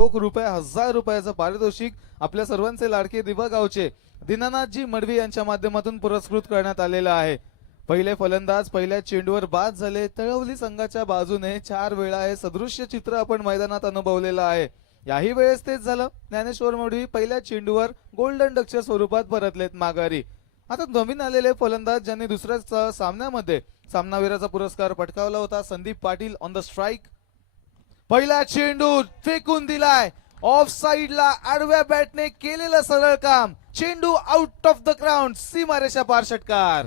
रुपये 1000 रुपयाचं पारितोषिक आपल्या सर्वांचे लाडके दिवा गावचे दीनानाथजी मडवी यांच्या माध्यमातून पुरस्कृत करण्यात आलेला आहे। पहिले फलंदाज पहिल्या चेंडूवर बाद झाले। तळवली संघाच्या बाजूने 4 वेळा हे सदृश्य चित्र आपण मैदानात अनुभवलेलं आहे। याही वेळेस तेच झालं। ज्ञानेश्वर मडवी पहिल्या चेंडूवर गोल्डन डकच्या स्वरूपात परतलेत माघारी। आता नवीन आलेले फलंदाज ज्यांनी दुसऱ्या सामन्यामध्ये सामनावीराचा पुरस्कार पटकावला होता, Sandeep Patil on the strike. पहिला चेंडू फेकून दिलाय ऑफ साइडला, आडव्या बॅटने केलेलं सरळ काम, चेंडू आउट ऑफ द ग्राउंड, सीमारेषा पार षटकार।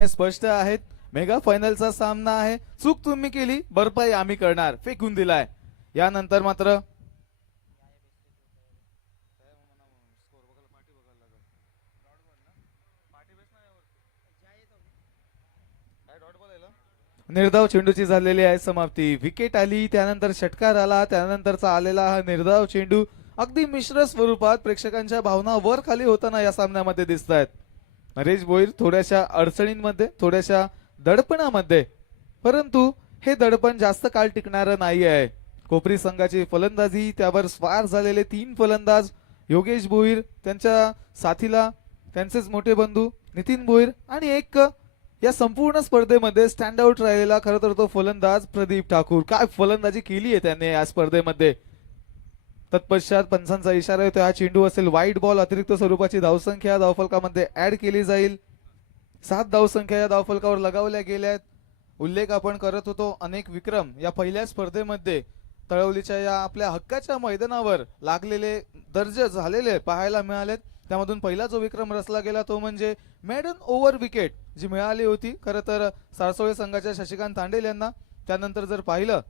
स्पष्ट आहेत, मेगा फायनलचा सामना आहे। चूक तुम्ही केली, भरपाई आम्ही करणार, फेकून दिलाय। यानंतर मात्र निर्धाव चेंडूची झालेली आहे समाप्ती। विकेट आली, त्यानंतर षटकार आला, त्यानंतरचा आलेला हा निर्धाव चेंडू अगदी मिश्र स्वरूपात प्रेक्षकांच्या भावना वर खाली होताना या सामन्यामध्ये दिसत आहेत। नरेश भोईर थोड्याशा अडचणींमध्ये, थोड्याशा दडपणामध्ये, परंतु हे दडपण जास्त काळ टिकणारं नाही आहे। कोपरी संघाची फलंदाजी, त्यावर स्वार झालेले 3 फलंदाज, योगेश भोईर, त्यांच्या साथीला त्यांचेच मोठे बंधू नितीन भोईर आणि एक या संपूर्ण स्पर्धेमध्ये स्टँड आउट राहिलेला खरं तर तो फलंदाज प्रदीप ठाकूर। काय फलंदाजी केली आहे त्याने या स्पर्धेमध्ये। तत्पश्चात पंचांचा इशारा येतो, हा चेंडू असेल वाईट बॉल। अतिरिक्त स्वरूपाची धावसंख्या धावफलकामध्ये ऍड केली जाईल। 7 धावसंख्या या धावफलकावर लगावल्या गेल्यात। उल्लेख आपण करत होतो, अनेक विक्रम या पहिल्या स्पर्धेमध्ये तळवलीच्या या आपल्या हक्काच्या मैदानावर लागलेले, दर्ज झालेले पाहायला मिळालेत। त्यामधून पहिला जो विक्रम रचला गेला तो म्हणजे मेडन ओव्हर विकेट जी मिळाली होती खरं तर सारसोळे संघाच्या शशिकांत तांडेल यांना। त्यानंतर जर पाहिलं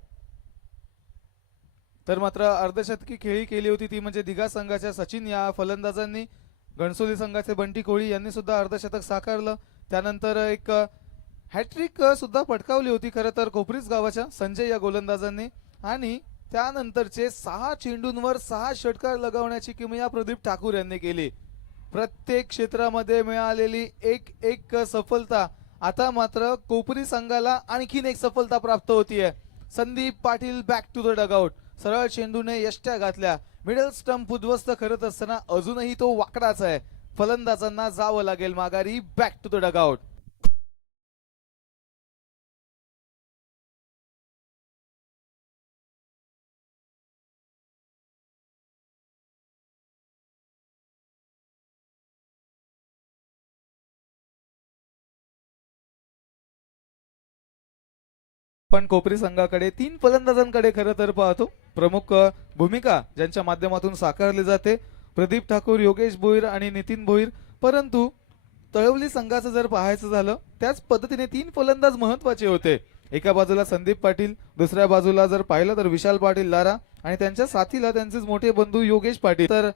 तर मात्र अर्धशतकी खेळी केली होती, ती म्हणजे दिघा संघाच्या सचिन या फलंदाजांनी। घणसोली संघाचे बंटी कोळी यांनी सुद्धा अर्धशतक साकारलं। त्यानंतर एक हॅट्रिक सुद्धा पटकावली होती खरं तर कोपरीच गावाच्या संजय या गोलंदाजांनी। आणि त्यानंतरचे 6 चेंडूंवर 6 षटकार लगावण्याची किमया प्रदीप ठाकूर यांनी केली। प्रत्येक क्षेत्रामध्ये मिळालेली एक सफलता आता मात्र कोपरी संघाला आणखीन एक सफलता प्राप्त होतीये। Sandeep Patil back to the dugout, सरळ चेंडूने यष्ट्या घातल्या। मिडल स्टंप उद्ध्वस्त करत असताना अजूनही तो वाकडाच आहे। फलंदाजांना जावं लागेल माघारी, बॅक टू द डगआउट। पण कोपरी संघाकडे 3 फलंदाजांकडे खरं तर पाहतो। प्रमुख भूमिका ज्यांच्या माध्यमातून साकारली जाते, प्रदीप ठाकूर, योगेश भोईर आणि नितीन भोईर। परंतु तळवली संघाचं जर पाहायचं झालं त्याच पद्धतीने 3 फलंदाज महत्वाचे होते। एका बाजूला संदीप पाटील, दुसऱ्या बाजूला जर पाहिलं तर विशाल पाटील लारा आणि त्यांच्या साथीला त्यांचेच मोठे बंधू योगेश पाटील। तर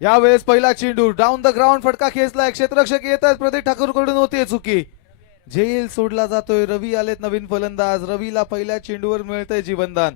यावेळेस पहिला चेंडू डाऊन द ग्राउंड, फटका खेचलाय, क्षेत्ररक्षक येतात, प्रदीप ठाकूर कडून होते चुकी, झेल सोडला जातोय। रवी आलेत नवीन फलंदाज, रवीला पहिल्या चेंडूवर मिळतंय जीवनदान।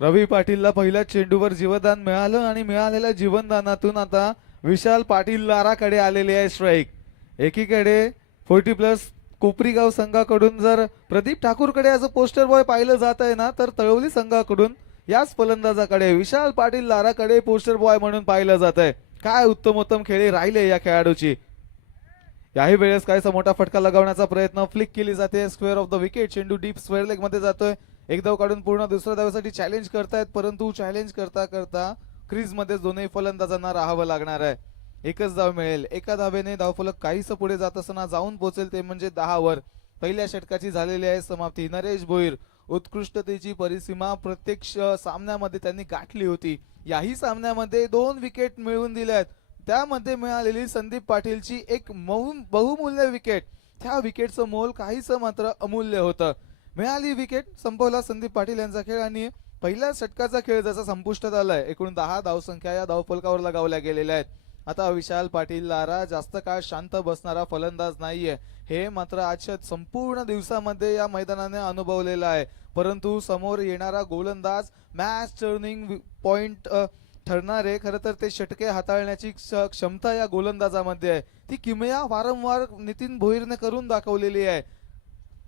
रवी पाटीलला पहिल्या चेंडूवर जीवनदान मिळालं आणि मिळालेल्या जीवनदानातून आता विशाल पाटील लाराकडे आलेले आहे स्ट्राइक। एकीकडे 40+ कोपरी गाव संघाकडून जर प्रदीप ठाकूरकडे ॲज अ पोस्टर बॉय पाहिलं जात आहे ना, तर तळवली संघाकडून याच फलंदाजाकडे विशाल पाटील लाराकडे पोस्टर बॉय म्हणून पाहिलं जात आहे। काय उत्तमोत्तम खेळी राहिले या खेळाडूची। याही वेळेस काहीसा मोठा फटका लगावण्याचा प्रयत्न, फ्लिक केली जाते स्क्वेअर ऑफ द विकेट। चेंडू डीप स्क्वेअर लेग मध्ये जातोय। एक धाव काढून पूर्ण दुसऱ्या धावेसाठी चॅलेंज करतायत, परंतु चॅलेंज करता करता क्रीज मध्ये दोन्ही फलंदाजांना राहावं लागणार आहे। एकच धाव मिळेल, एका धावेने धावफलक काहीसं पुढे जात असताना जाऊन पोहोचेल, ते म्हणजे 10 वर। पहिल्या षटकाची झालेली आहे समाप्ती। नरेश भोईर उत्कृष्टतेची परिसीमा प्रत्येक सामन्यामध्ये त्यांनी गाठली होती। याही सामन्यामध्ये 2 विकेट मिळवून दिल्यात। त्यामध्ये मिळालेली संदीप पाटीलची एक बहुमूल्य विकेट, त्या विकेटचं मोल काहीसं मात्र अमूल्य होतं। मिळाली विकेट, संपवला संदीप पाटील यांचा खेळ आणि पहिल्या षटकाचा खेळ जसा संपुष्टात आलाय। एकूण 10 धावसंख्या या धावफलकावर लगावल्या गेलेल्या आहेत। आता विशाल पाटील लारा जास्त काळ शांत बसणारा फलंदाज नाहीये, हे मात्र आजच्या संपूर्ण दिवसामध्ये या मैदानाने अनुभवलेलं आहे. परंतु समोर येणारा गोलंदाज मॅच टर्निंग पॉइंट ठरणारे खरं तर ते षटके हाताळण्याची क्षमता या गोलंदाजामध्ये आहे. ती किमया वारंवार नितीन भोईरने करून दाखवलेली आहे.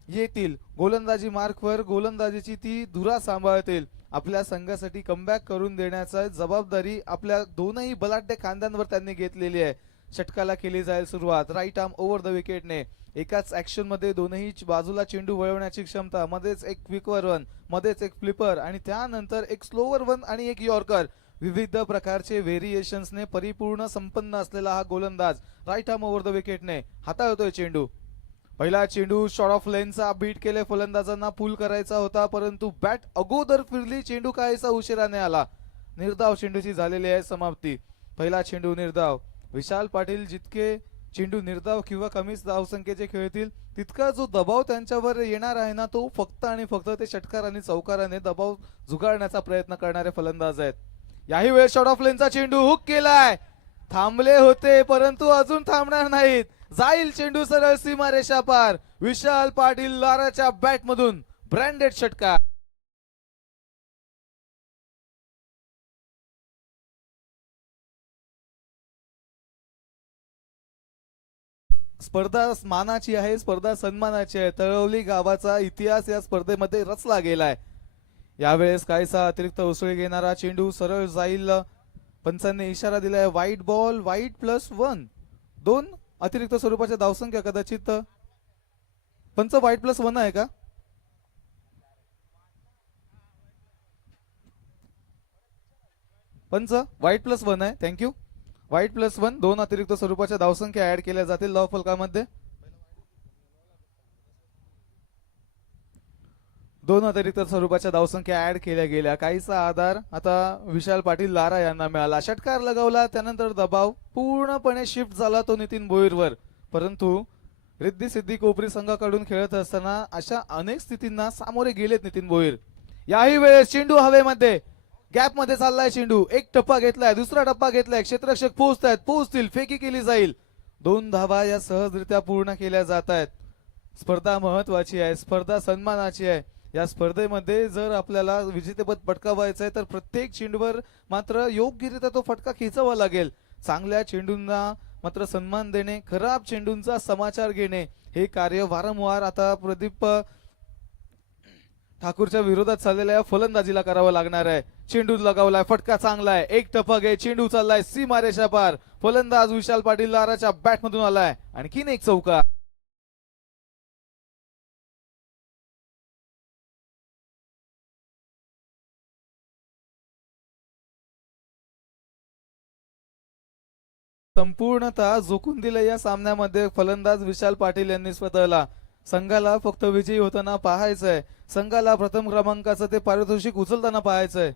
येतील गोलंदाजी मार्कवर गोलंदाजीची ती धुरा सांभाळतील. आपल्या संघासाठी कमबॅक करून देण्याची जबाबदारी आपल्या दोनही बलाढ्य खांद्यांवर त्यांनी घेतलेली आहे. षटकाला केली जाईल सुरुवात. राईट आर्म ओव्हर द विकेटने एकाच ऍक्शन मध्ये दोनही बाजूला चेंडू वळवण्याची क्षमता. मध्येच एक क्विकवर वन, मध्येच एक फ्लिपर आणि त्यानंतर एक स्लोवर वन आणि एक यॉर्कर. विविध प्रकारचे व्हेरिएशन्सने परिपूर्ण संपन्न असलेला हा गोलंदाज राईट आर्म ओव्हर द विकेटने हाताळतोय चेंडू. पहिला चेंडू शॉर्ट ऑफ लेनचा बीट केले फलंदाजांना पूल करायचा होता, परंतु बॅट अगोदर फिरली. चेंडू काहीसा उशिराने आला. निर्धाव चेंडूची झालेली आहे समाप्ती. पहिला चेंडू निर्धाव. विशाल पाटील जितके चेंडू निर्धाव किंवा कमी धावसंख्येचे खेळतील तितका जो दबाव त्यांच्यावर येणार आहे ना, तो फक्त आणि फक्त ते षटकार आणि चौकाराने दबाव झुगारण्याचा प्रयत्न करणारे फलंदाज आहेत. याही वेळेस शॉर्ट ऑफ लेनचा चेंडू हुक केलाय. थांबले होते परंतु अजून थांबणार नाहीत. जाईल चेंडू सरळ सीमारेषा पार. विशाल पाटील लाराच्या बॅट मधून ब्रँडेड षटकार. स्पर्धा मानाची आहे, स्पर्धा सन्मानाची आहे. तळवली गावाचा इतिहास या स्पर्धेमध्ये रचला गेलाय. यावेळेस काहीसा अतिरिक्त उसळी घेणारा चेंडू सरळ जाईल. पंचांनी इशारा दिलाय वाईट बॉल, वाईट +1. 2 अतिरिक्त स्वरूपाच्या धावसंख्या कदाचित. पंच वाईट +1 आहे का? पंच वाईट +1 आहे. थँक्यू. वाईट +1. 2 अतिरिक्त स्वरूपाच्या धावसंख्या ऍड केल्या जातील धावफलकामध्ये. 2 अतिरिक्त स्वरूपाच्या धावसंख्या ऍड केल्या गेल्या. काहीसा आधार आता विशाल पाटील लारा यांना मिळाला. षटकार लगावला, त्यानंतर दबाव पूर्णपणे शिफ्ट झाला तो नितीन भोईरवर. परंतु रिद्धी सिद्धी कोपरी संघाकडून खेळत असताना अशा अनेक स्थितींना सामोरे गेलेत नितीन भोईर. याही वेळेस चेंडू हवेमध्ये, गॅप मध्ये चाललाय चेंडू. एक टप्पा घेतलाय, दुसरा टप्पा घेतलाय. क्षेत्ररक्षक पोहोचतील, फेकी केली जाईल. 2 धावा या सहजरित्या पूर्ण केल्या जात आहेत. स्पर्धा महत्वाची आहे, स्पर्धा सन्मानाची आहे. या स्पर्धेमध्ये जर आपल्याला विजेतेपद पटकावायचं आहे तर प्रत्येक चेंडूवर मात्र योग्यरित्या तो फटका खेचावा लागेल. चांगल्या चेंडूंना मात्र सन्मान देणे, खराब चेंडूंचा समाचार घेणे, हे कार्य वारंवार आता प्रदीप ठाकूरच्या विरोधात चाललेल्या या फलंदाजीला करावं लागणार आहे. चेंडू लगावलाय, फटका चांगला आहे. एक टप्पा घे, चेंडू चाललाय सीमारेषा पार. फलंदाज विशाल पाटील लाराच्या बॅट मधून आलाय. आणखीन एक चौका. संपूर्णतः झोकून दिले या सामन्यामध्ये फलंदाज विशाल पाटील यांनी स्वतःला. संघाला फक्त विजयी होताना पाहायचंय. संघाला प्रथम क्रमांकाचं ते पारितोषिक उचलताना पाहायचंय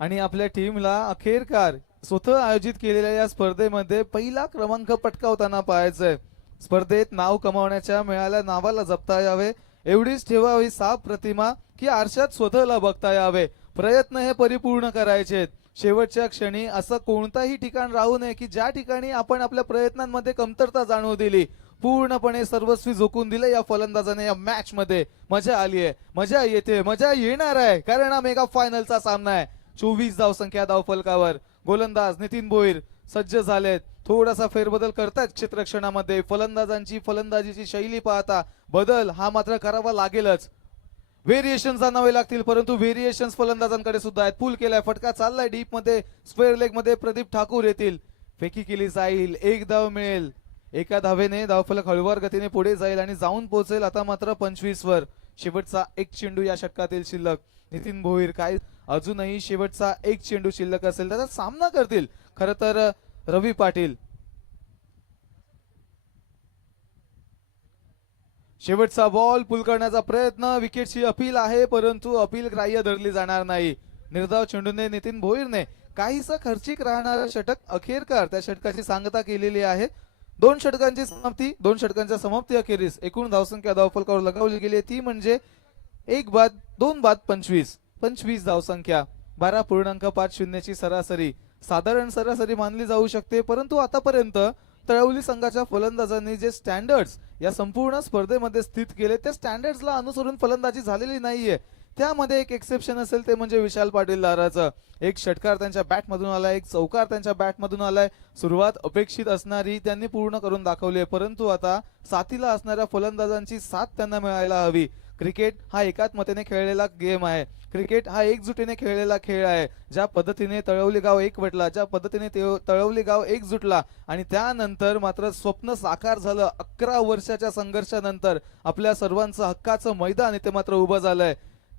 आणि आपल्या टीमला अखेरकार स्वतः आयोजित केलेल्या या स्पर्धेमध्ये पहिला क्रमांक पटकावताना पाहायचंय. स्पर्धेत नाव कमावण्याच्या मिळाल्या नावाला जपता यावे, एवढीच ठेवावी साफ प्रतिमा की आरशात स्वतःला बघता यावे. प्रयत्न हे परिपूर्ण करायचे. शेवटच्या क्षणी असं कोणताही ठिकाण राहू नये की ज्या ठिकाणी आपण आपल्या प्रयत्नांमध्ये कमतरता जाणवू दिली. पूर्णपणे सर्वस्वी झोकून दिले या फलंदाजाने या मॅच मध्ये. मजा आली आहे, मजा येते, मजा येणार आहे, कारण हा मेगा फायनलचा सामना आहे. 24 धावसंख्या धावफलकावर. गोलंदाज नितीन भोईर सज्ज झालेत. थोडासा फेरबदल करतायत क्षेत्ररक्षणामध्ये. फलंदाजांची फलंदाजीची शैली पाहता बदल हा मात्र करावा लागेलच. व्हेरिएशन्स आणावे लागतील, परंतु व्हेरिएशन्स फलंदाजांकडे सुद्धा आहेत. पूल केलाय, फटका चाललाय डीप मध्ये, स्क्वेअर लेग मध्ये. प्रदीप ठाकूर येतील, फेकी केली जाईल, एक धाव मिळेल. एका धावेने धावफलक हळूवार गतीने पुढे जाईल आणि जाऊन पोहोचेल आता मात्र 25 वर. शेवटचा एक चेंडू या षटकातील शिल्लक. नितीन भोईर काय अजूनही शेवटचा एक चेंडू शिल्लक असेल त्याचा सामना करतील खर तर रवी पाटील. शेवटचा बॉल, पुल करण्याचा प्रयत्न, विकेटची अपील आहे परंतु अपील ग्राह्य धरली जाणार नाही. निर्धाव चेंडूने नितीन भोईरने काहीसा खर्चिक राहणारा षटक अखेरकार त्या षटकाची सांगता केलेली आहे. 2 षटकांची समाप्ती, 2 षटकांच्या समाप्ती अखेरीस एकूण धावसंख्या धावफलकावर लगावली गेली ती म्हणजे 1 बाद 2 बाद 25 धावसंख्या. 12.50ची सरासरी साधारण सरासरी मानली जाऊ शकते, परंतु आतापर्यंत तळवली संघाच्या फलंदाजांनी जे स्टँडर्ड्स या संपूर्ण स्पर्धेमध्ये स्थित केले त्या स्टँडर्ड्सला अनुसरून फलंदाजी झालेली नाहीये. त्यामध्ये एक एक्सेप्शन असेल ते म्हणजे विशाल पाटील लाराचं. एक षटकार त्यांच्या बॅटमधून आलाय, एक चौकार त्यांच्या बॅटमधून आलाय. सुरुवात अपेक्षित असणारी त्यांनी पूर्ण करून दाखवली आहे, परंतु आता साथीला असणाऱ्या फलंदाजांची साथ त्यांना मिळायला हवी. क्रिकेट हा एकात्मतेने खेळलेला गेम आहे. क्रिकेट हा एकजुटीने खेळलेला खेळ आहे. ज्या पद्धतीने तळवली गाव एकवटला, ज्या पद्धतीने तळवली गाव एकजुटला आणि त्यानंतर मात्र स्वप्न साकार झालं. 11 वर्षाच्या संघर्षानंतर आपल्या सर्वांचं हक्काचं मैदान इथे मात्र उभं झालंय.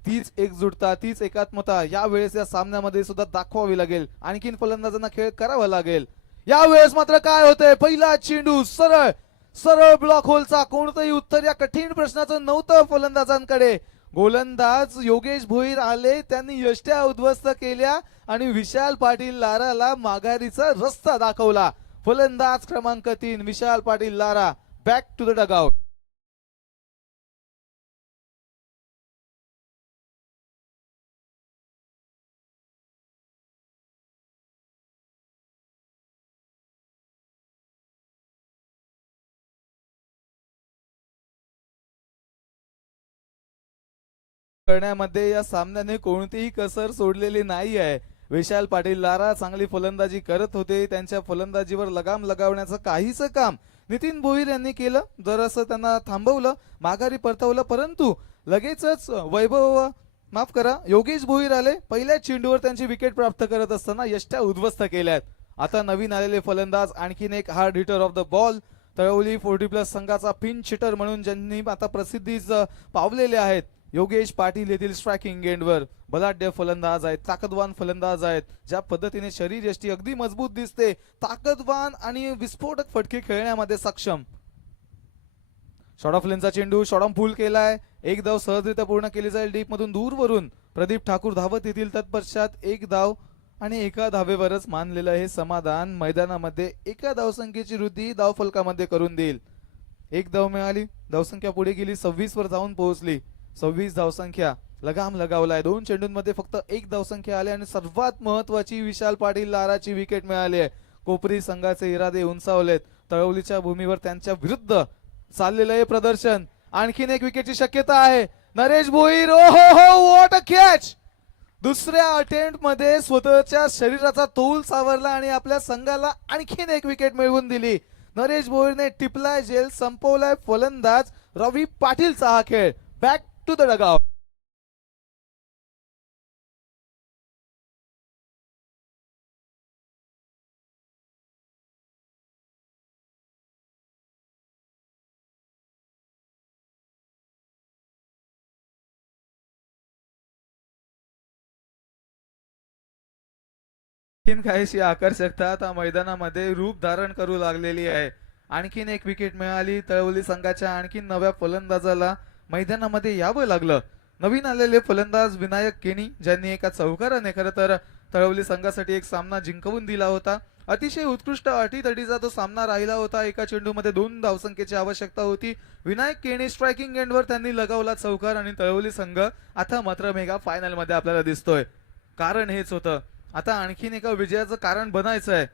तीच एकजुटता, तीच एकात्मता यावेळेस या सामन्यामध्ये सुद्धा दाखवावी लागेल. आणखीन फलंदाजांना खेळ करावा लागेल. यावेळेस मात्र काय होतंय, पहिला चेंडू सरळ सरळ ब्लॉक होलचा. कोणतंही उत्तर या कठीण प्रश्नाचं नव्हतं फलंदाजांकडे. गोलंदाज योगेश भोईर आले, त्यांनी यष्ट्या उद्ध्वस्त केल्या आणि विशाल पाटील लाराला माघारीचा रस्ता दाखवला. फलंदाज क्रमांक 3 Vishal Patil Lara back to the dugout. करण्यामध्ये या सामन्याने कोणतीही कसर सोडलेली नाही आहे. विशाल पाटील लारा चांगली फलंदाजी करत होते, त्यांच्या फलंदाजीवर लगाम लगावण्याचं काहीच काम नितीन भोईर यांनी केलं. जरासं त्यांना थांबवलं, माघारी परतवलं, परंतु लगेचच माफ करा योगेश भोईर आले. पहिल्या चेंडूवर त्यांची विकेट प्राप्त करत असताना यष्ट्या उद्ध्वस्त केल्यात. आता नवीन आलेले फलंदाज आणखीन एक hard hitter of the ball, Talavali 40+ संघाचा पिंच हिटर म्हणून ज्यांनी आता प्रसिद्धीच पावलेले आहेत, योगेश पाटील येथील स्ट्रायकिंग एंडवर बलाढ्य फलंदाज आहेत, ताकदवान फलंदाज आहेत. ज्या पद्धतीने शरीर यष्टी अगदी मजबूत दिसते, ताकदवान आणि विस्फोटक फटके खेळण्यामध्ये सक्षम. शॉर्ट ऑफ लेनचा चेंडू शॉर्ट पूल केलाय. एक धाव सहजरित्या पूर्ण केली जाईल डीप मधून दूरवरून. प्रदीप ठाकूर धावत येतील. तत्पश्चात एक धाव आणि एका धावेवरच मानलेलं हे समाधान मैदानामध्ये एका धावसंख्येची वृद्धी धावफलकामध्ये करून देईल. एक धाव मिळाली, धावसंख्या पुढे गेली, 26 वर जाऊन पोहोचली. 26 धावसंख्या, लगाम लगावलाय. 2 चेंडूंमध्ये फक्त एक धावसंख्या आली आणि सर्वात महत्वाची विशाल पाटील लाराची विकेट मिळाली आहे. कोपरी संघाचे इरादे उंचावलेत. तळवलीच्या भूमीवर त्यांच्या विरुद्ध चाललेलं हे प्रदर्शन. आणखीन एक विकेटची शक्यता आहे. नरेश भोईर, ओहो हो व्हॉट अ कॅच. दुसऱ्या अटेम्प्ट मध्ये स्वतःच्या शरीराचा तोल सावरला आणि आपल्या संघाला आणखीन एक विकेट मिळवून दिली. नरेश भोईरने टिपलाय जेल, संपवलाय फलंदाज रवी पाटीलचा हा खेळ. Back to the dugout. आणखीन काहीशी आकर्षकता आता मैदानामध्ये रूप धारण करू लागलेली आहे. आणखीन एक विकेट मिळाली तळवली संघाच्या आणखीन नव्या फलंदाजाला मैदानामध्ये यावं लागलं. नवीन आलेले फलंदाज विनायक केनी, ज्यांनी एका चौकाराने खरं तर तळवली संघासाठी एक सामना जिंकवून दिला होता. अतिशय उत्कृष्ट अटीतटीचा तो सामना राहिला होता. एका चेंडूमध्ये 2 धावसंख्येची आवश्यकता होती. विनायक केनी स्ट्रायकिंग एंडवर त्यांनी लगावला चौकार आणि तळवली संघ आता मात्र मेगा फायनल मध्ये आपल्याला दिसतोय. कारण हेच होतं, आता आणखीन एका विजयाचं कारण बनायचं आहे.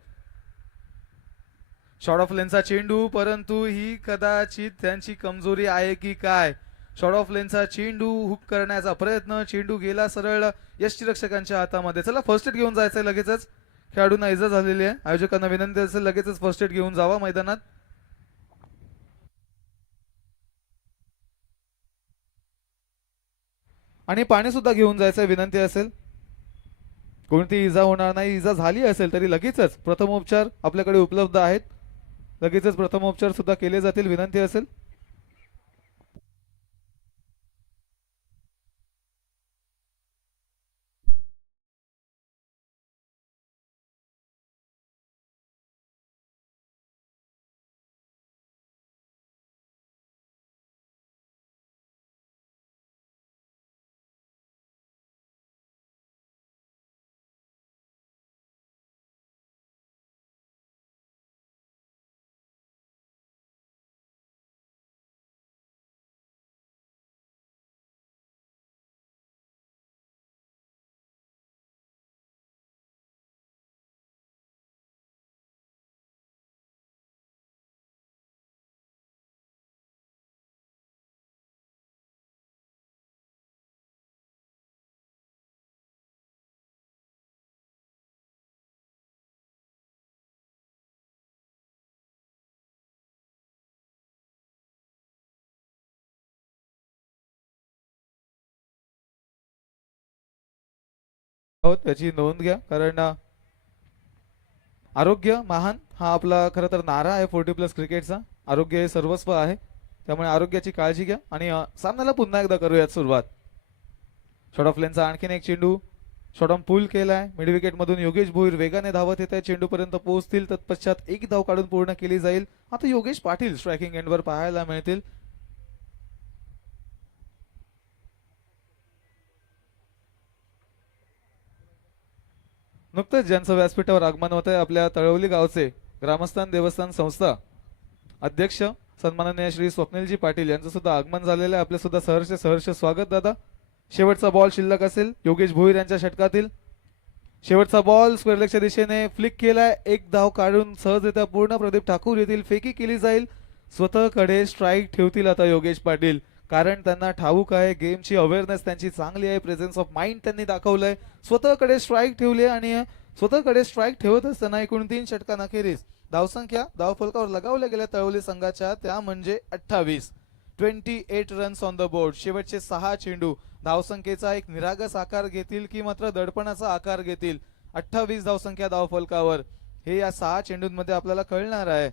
शॉर्ट ऑफ लेनचा चेंडू, परंतु ही कदाचित त्यांची कमजोरी आहे की काय. शॉर्ट ऑफ लेनचा चेंडू हुक करण्याचा प्रयत्न, चेंडू गेला सरळ यष्टीरक्षकांच्या हातामध्ये. चला फर्स्ट एड घेऊन जायचंय लगेचच. खेळाडूंना इजा झालेली आहे. आयोजकांना विनंती असेल लगेचच फर्स्ट एड घेऊन जावा मैदानात. आणि पाणी सुद्धा घेऊन जायचं विनंती असेल. कोणती इजा होणार नाही. इजा झाली असेल तरी लगेचच प्रथमोपचार आपल्याकडे उपलब्ध आहेत. लगेचच प्रथमोपचार सुद्धा केले जातील विनंती असेल. आहोत याची नोंद घ्या, कारण आरोग्य महान हा आपला खरं तर नारा आहे 40+ क्रिकेटचा. आरोग्य हे सर्वस्व आहे, त्यामुळे आरोग्याची काळजी घ्या आणि सामन्याला पुन्हा एकदा करूयात सुरुवात. शॉर्ट ऑफ लेनचा आणखीन एक चेंडू शॉर्ट ऑन पूल केलाय. मिड विकेट मधून योगेश भोईर वेगाने धावत येत आहे, चेंडू पर्यंत पोहोचतील, तत्पश्चात एक धाव काढून पूर्ण केली जाईल. आता योगेश पाटील स्ट्रायकिंग एंडवर पाहायला मिळतील. नुकतंच ज्यांचं व्यासपीठावर आगमन होत आहे आपल्या तळवली गावचे ग्रामस्थान देवस्थान संस्था अध्यक्ष सन्माननीय श्री स्वप्नीलजी पाटील यांचं सुद्धा आगमन झालेलं आहे. आपले सुद्धा सहर्ष स्वागत दादा. शेवटचा बॉल शिल्लक असेल योगेश भोईर यांच्या षटकातील. शेवटचा बॉल स्क्वेअर लेगच्या दिशेने फ्लिक केलाय, एक धाव काढून सहजरित्या पूर्ण प्रदीप ठाकूर येथील फेकी केली जाईल. स्वतःकडे स्ट्राईक ठेवतील आता योगेश पाटील, कारण त्यांना ठाऊक आहे गेमची अवेअरनेस त्यांची चांगली आहे, प्रेझेन्स ऑफ माइंड त्यांनी दाखवलंय. स्वतःकडे स्ट्राईक ठेवली आणि स्वतःकडे स्ट्राईक ठेवत असताना एकूण 3 षटकांखेरीज धावसंख्या धावफलकावर लगावल्या गेल्या तळवली संघाच्या, त्या म्हणजे 28. 28 रन्स ऑन द बोर्ड. शेवटचे 6 चेंडू धावसंख्येचा एक निरागस आकार घेतील की मात्र दडपणाचा आकार घेतील. 28 धावसंख्या धावफलकावर, हे या 6 चेंडूंमध्ये आपल्याला कळणार आहे.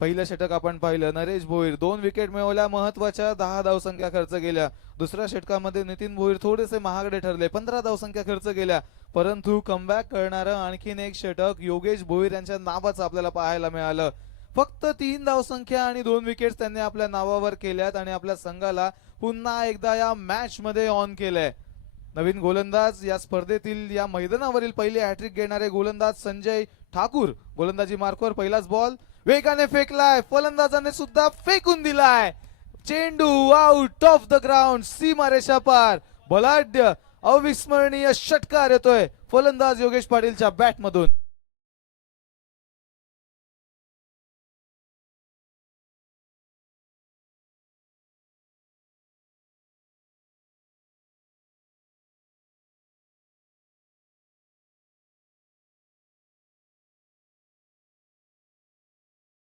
पहिलं षटक आपण पाहिलं, नरेश भोईर 2 विकेट मिळवल्या, महत्वाच्या 10 धावसंख्या खर्च केल्या. दुसऱ्या षटकामध्ये नितीन भोईर थोडेसे महागडे ठरले, 15 धावसंख्या खर्च केल्या. परंतु कमबॅक करणारं आणखीन एक षटक योगेश भोईर यांच्या नावाचं आपल्याला पाहायला मिळालं. फक्त 3 धावसंख्या आणि 2 विकेट्स त्यांनी आपल्या नावावर केल्यात आणि आपल्या संघाला पुन्हा एकदा या मॅच मध्ये ऑन केलंय. नवीन गोलंदाज या स्पर्धेतील या मैदानावरील पहिली हॅट्रिक घेणारे गोलंदाज संजय ठाकूर. गोलंदाजी मार्कवर पहिलाच बॉल वेगाने फेकलाय, फलंदाजाने सुद्धा फेकून दिलाय. चेंडू आउट ऑफ द ग्राउंड, सीमारेषा पार. बलाढ्य अविस्मरणीय षटकार येतोय फलंदाज योगेश पाटीलच्या बॅट मधून.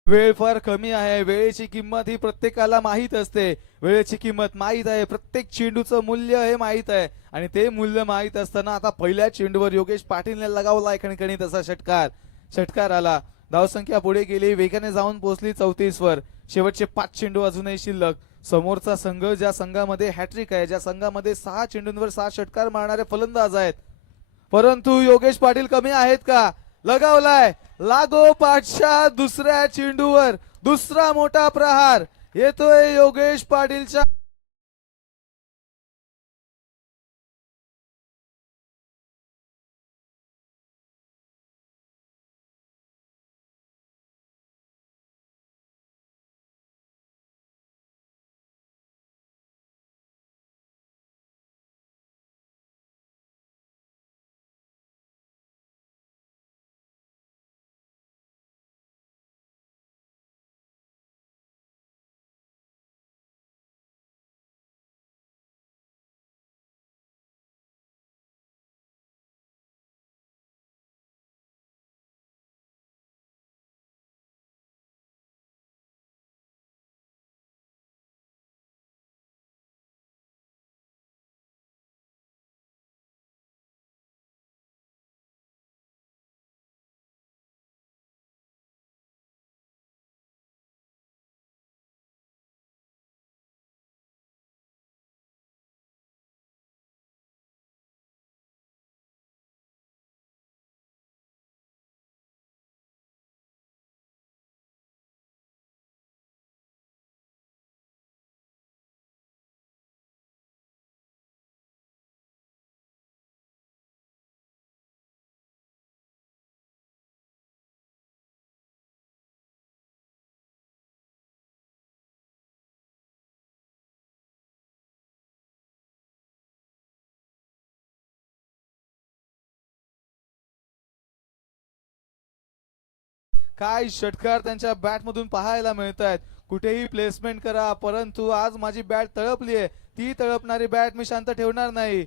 वेळ फार कमी आहे, वेळेची किंमत ही प्रत्येकाला माहित असते. वेळेची किंमत माहित आहे, प्रत्येक चेंडूचं मूल्य हे माहित आहे आणि ते मूल्य माहित असताना आता पहिल्या चेंडूवर योगेश पाटीलने लगावला खणखणीत तसा षटकार आला. धावसंख्या पुढे गेली, वेगाने जाऊन पोहोचली 34 वर. शेवटचे 5 चेंडू अजूनही शिल्लक. समोरचा संघ ज्या संघामध्ये हॅट्रिक आहे, ज्या संघामध्ये 6 चेंडूंवर 6 षटकार मारणारे फलंदाज आहेत, परंतु योगेश पाटील कमी आहेत का? लगावलाय लागोपाठच्या दुसऱ्या चेंडूवर दुसरा मोठा प्रहार येतोय योगेश पाटीलच्या. काय षटकार त्यांच्या बॅट मधून पाहायला मिळत आहेत. कुठेही प्लेसमेंट करा, परंतु आज माझी बॅट तळपली आहे, ती तळपणारी बॅट मी शांत ठेवणार नाही.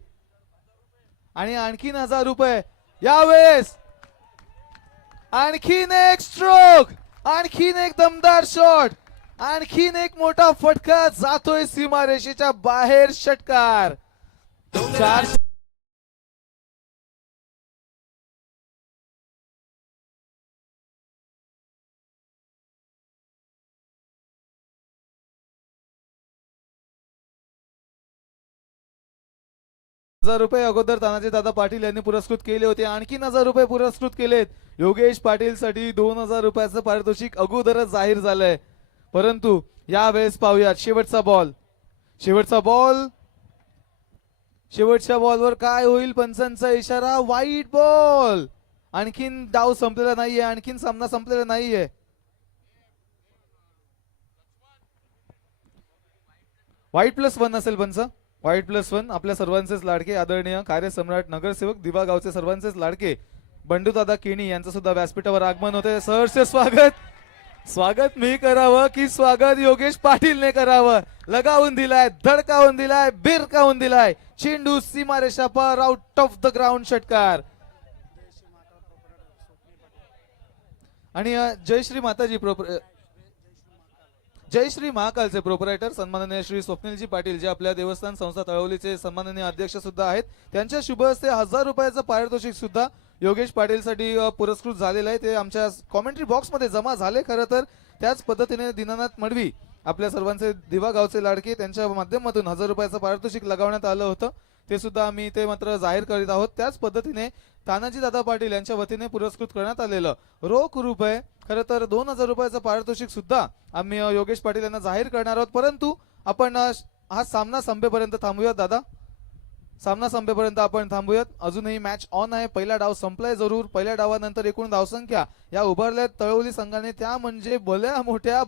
आणि आणखीन 1000 रुपये यावेळेस. आणखीन एक स्ट्रोक, आणखीन एक दमदार शॉट, आणखीन एक मोठा फटका जातोय सीमारेषेच्या बाहेर. षटकार 4 ₹1000 अगोदर तानाजी दादा पाटील यांनी पुरस्कृत केले होते. आणखीन ₹1000 पुरस्कृत केलेत. योगेश पाटील साठी ₹2000 पारितोषिक अगोदरच जाहीर झालंय. परंतु यावेळेस पाहूयात शेवटचा बॉल. शेवटच्या बॉलवर काय होईल? पंचांचा इशारा, वाईट बॉल. आणखीन डाव संपलेला नाहीये, आणखीन सामना संपलेला नाहीये. वाईट+1 असेल पंच. वाईट+1. आपल्या सर्वांचेच लाडके आदरणीय कार्यसम्राट नगरसेवक दिवा गावचे सर्वांचेच लाडके बंडूदादा केणी यांचं सुद्धा व्यासपीठावर आगमन होते. सहर्ष स्वागत मी करावं की स्वागत योगेश पाटीलने करावं? लगावून दिलाय, धडकावून दिलाय, बिरकावून दिलाय. चेंडू सीमारेषा पार, आउट ऑफ द ग्राउंड षटकार. आणि जयश्री महाकालचे प्रोपरायटर सन्माननीय श्री स्वप्नीलजी पाटील जे आपल्या देवस्थान संस्था तळवलीचे सन्माननीय अध्यक्ष सुद्धा आहेत, त्यांच्या शुभ हस्ते ₹1000 पारितोषिक सुद्धा योगेश पाटील साठी पुरस्कृत झालेलं आहे. ते आमच्या कॉमेंट्री बॉक्स मध्ये जमा झाले. खरं तर त्याच पद्धतीने दीनानाथ मडवी आपल्या सर्वांचे दिवा गावचे लाडके त्यांच्या माध्यमातून ₹1000 पारितोषिक लगावण्यात आलं होतं. ते सुद्धा आम्ही ते मात्र जाहीर करीत आहोत. त्याच पद्धतीने तानाजी दादा पाटील यांच्या वतीने पुरस्कृत करण्यात आलेलं रोख रुपये खरं तर ₹2000 पारितोषिक सुद्धा आम्ही योगेश पाटील यांना जाहीर करणार आहोत. परंतु आपण हा सामना संपेपर्यंत थांबूयात दादा. सामना संपेपर्यंत आपण थांबूयात. अजूनही मॅच ऑन आहे. पहिला डाव संपलाय जरूर. पहिल्या डावानंतर एकूण धावसंख्या या उभारल्या तळवली संघाने त्या म्हणजे भल्या मोठ्या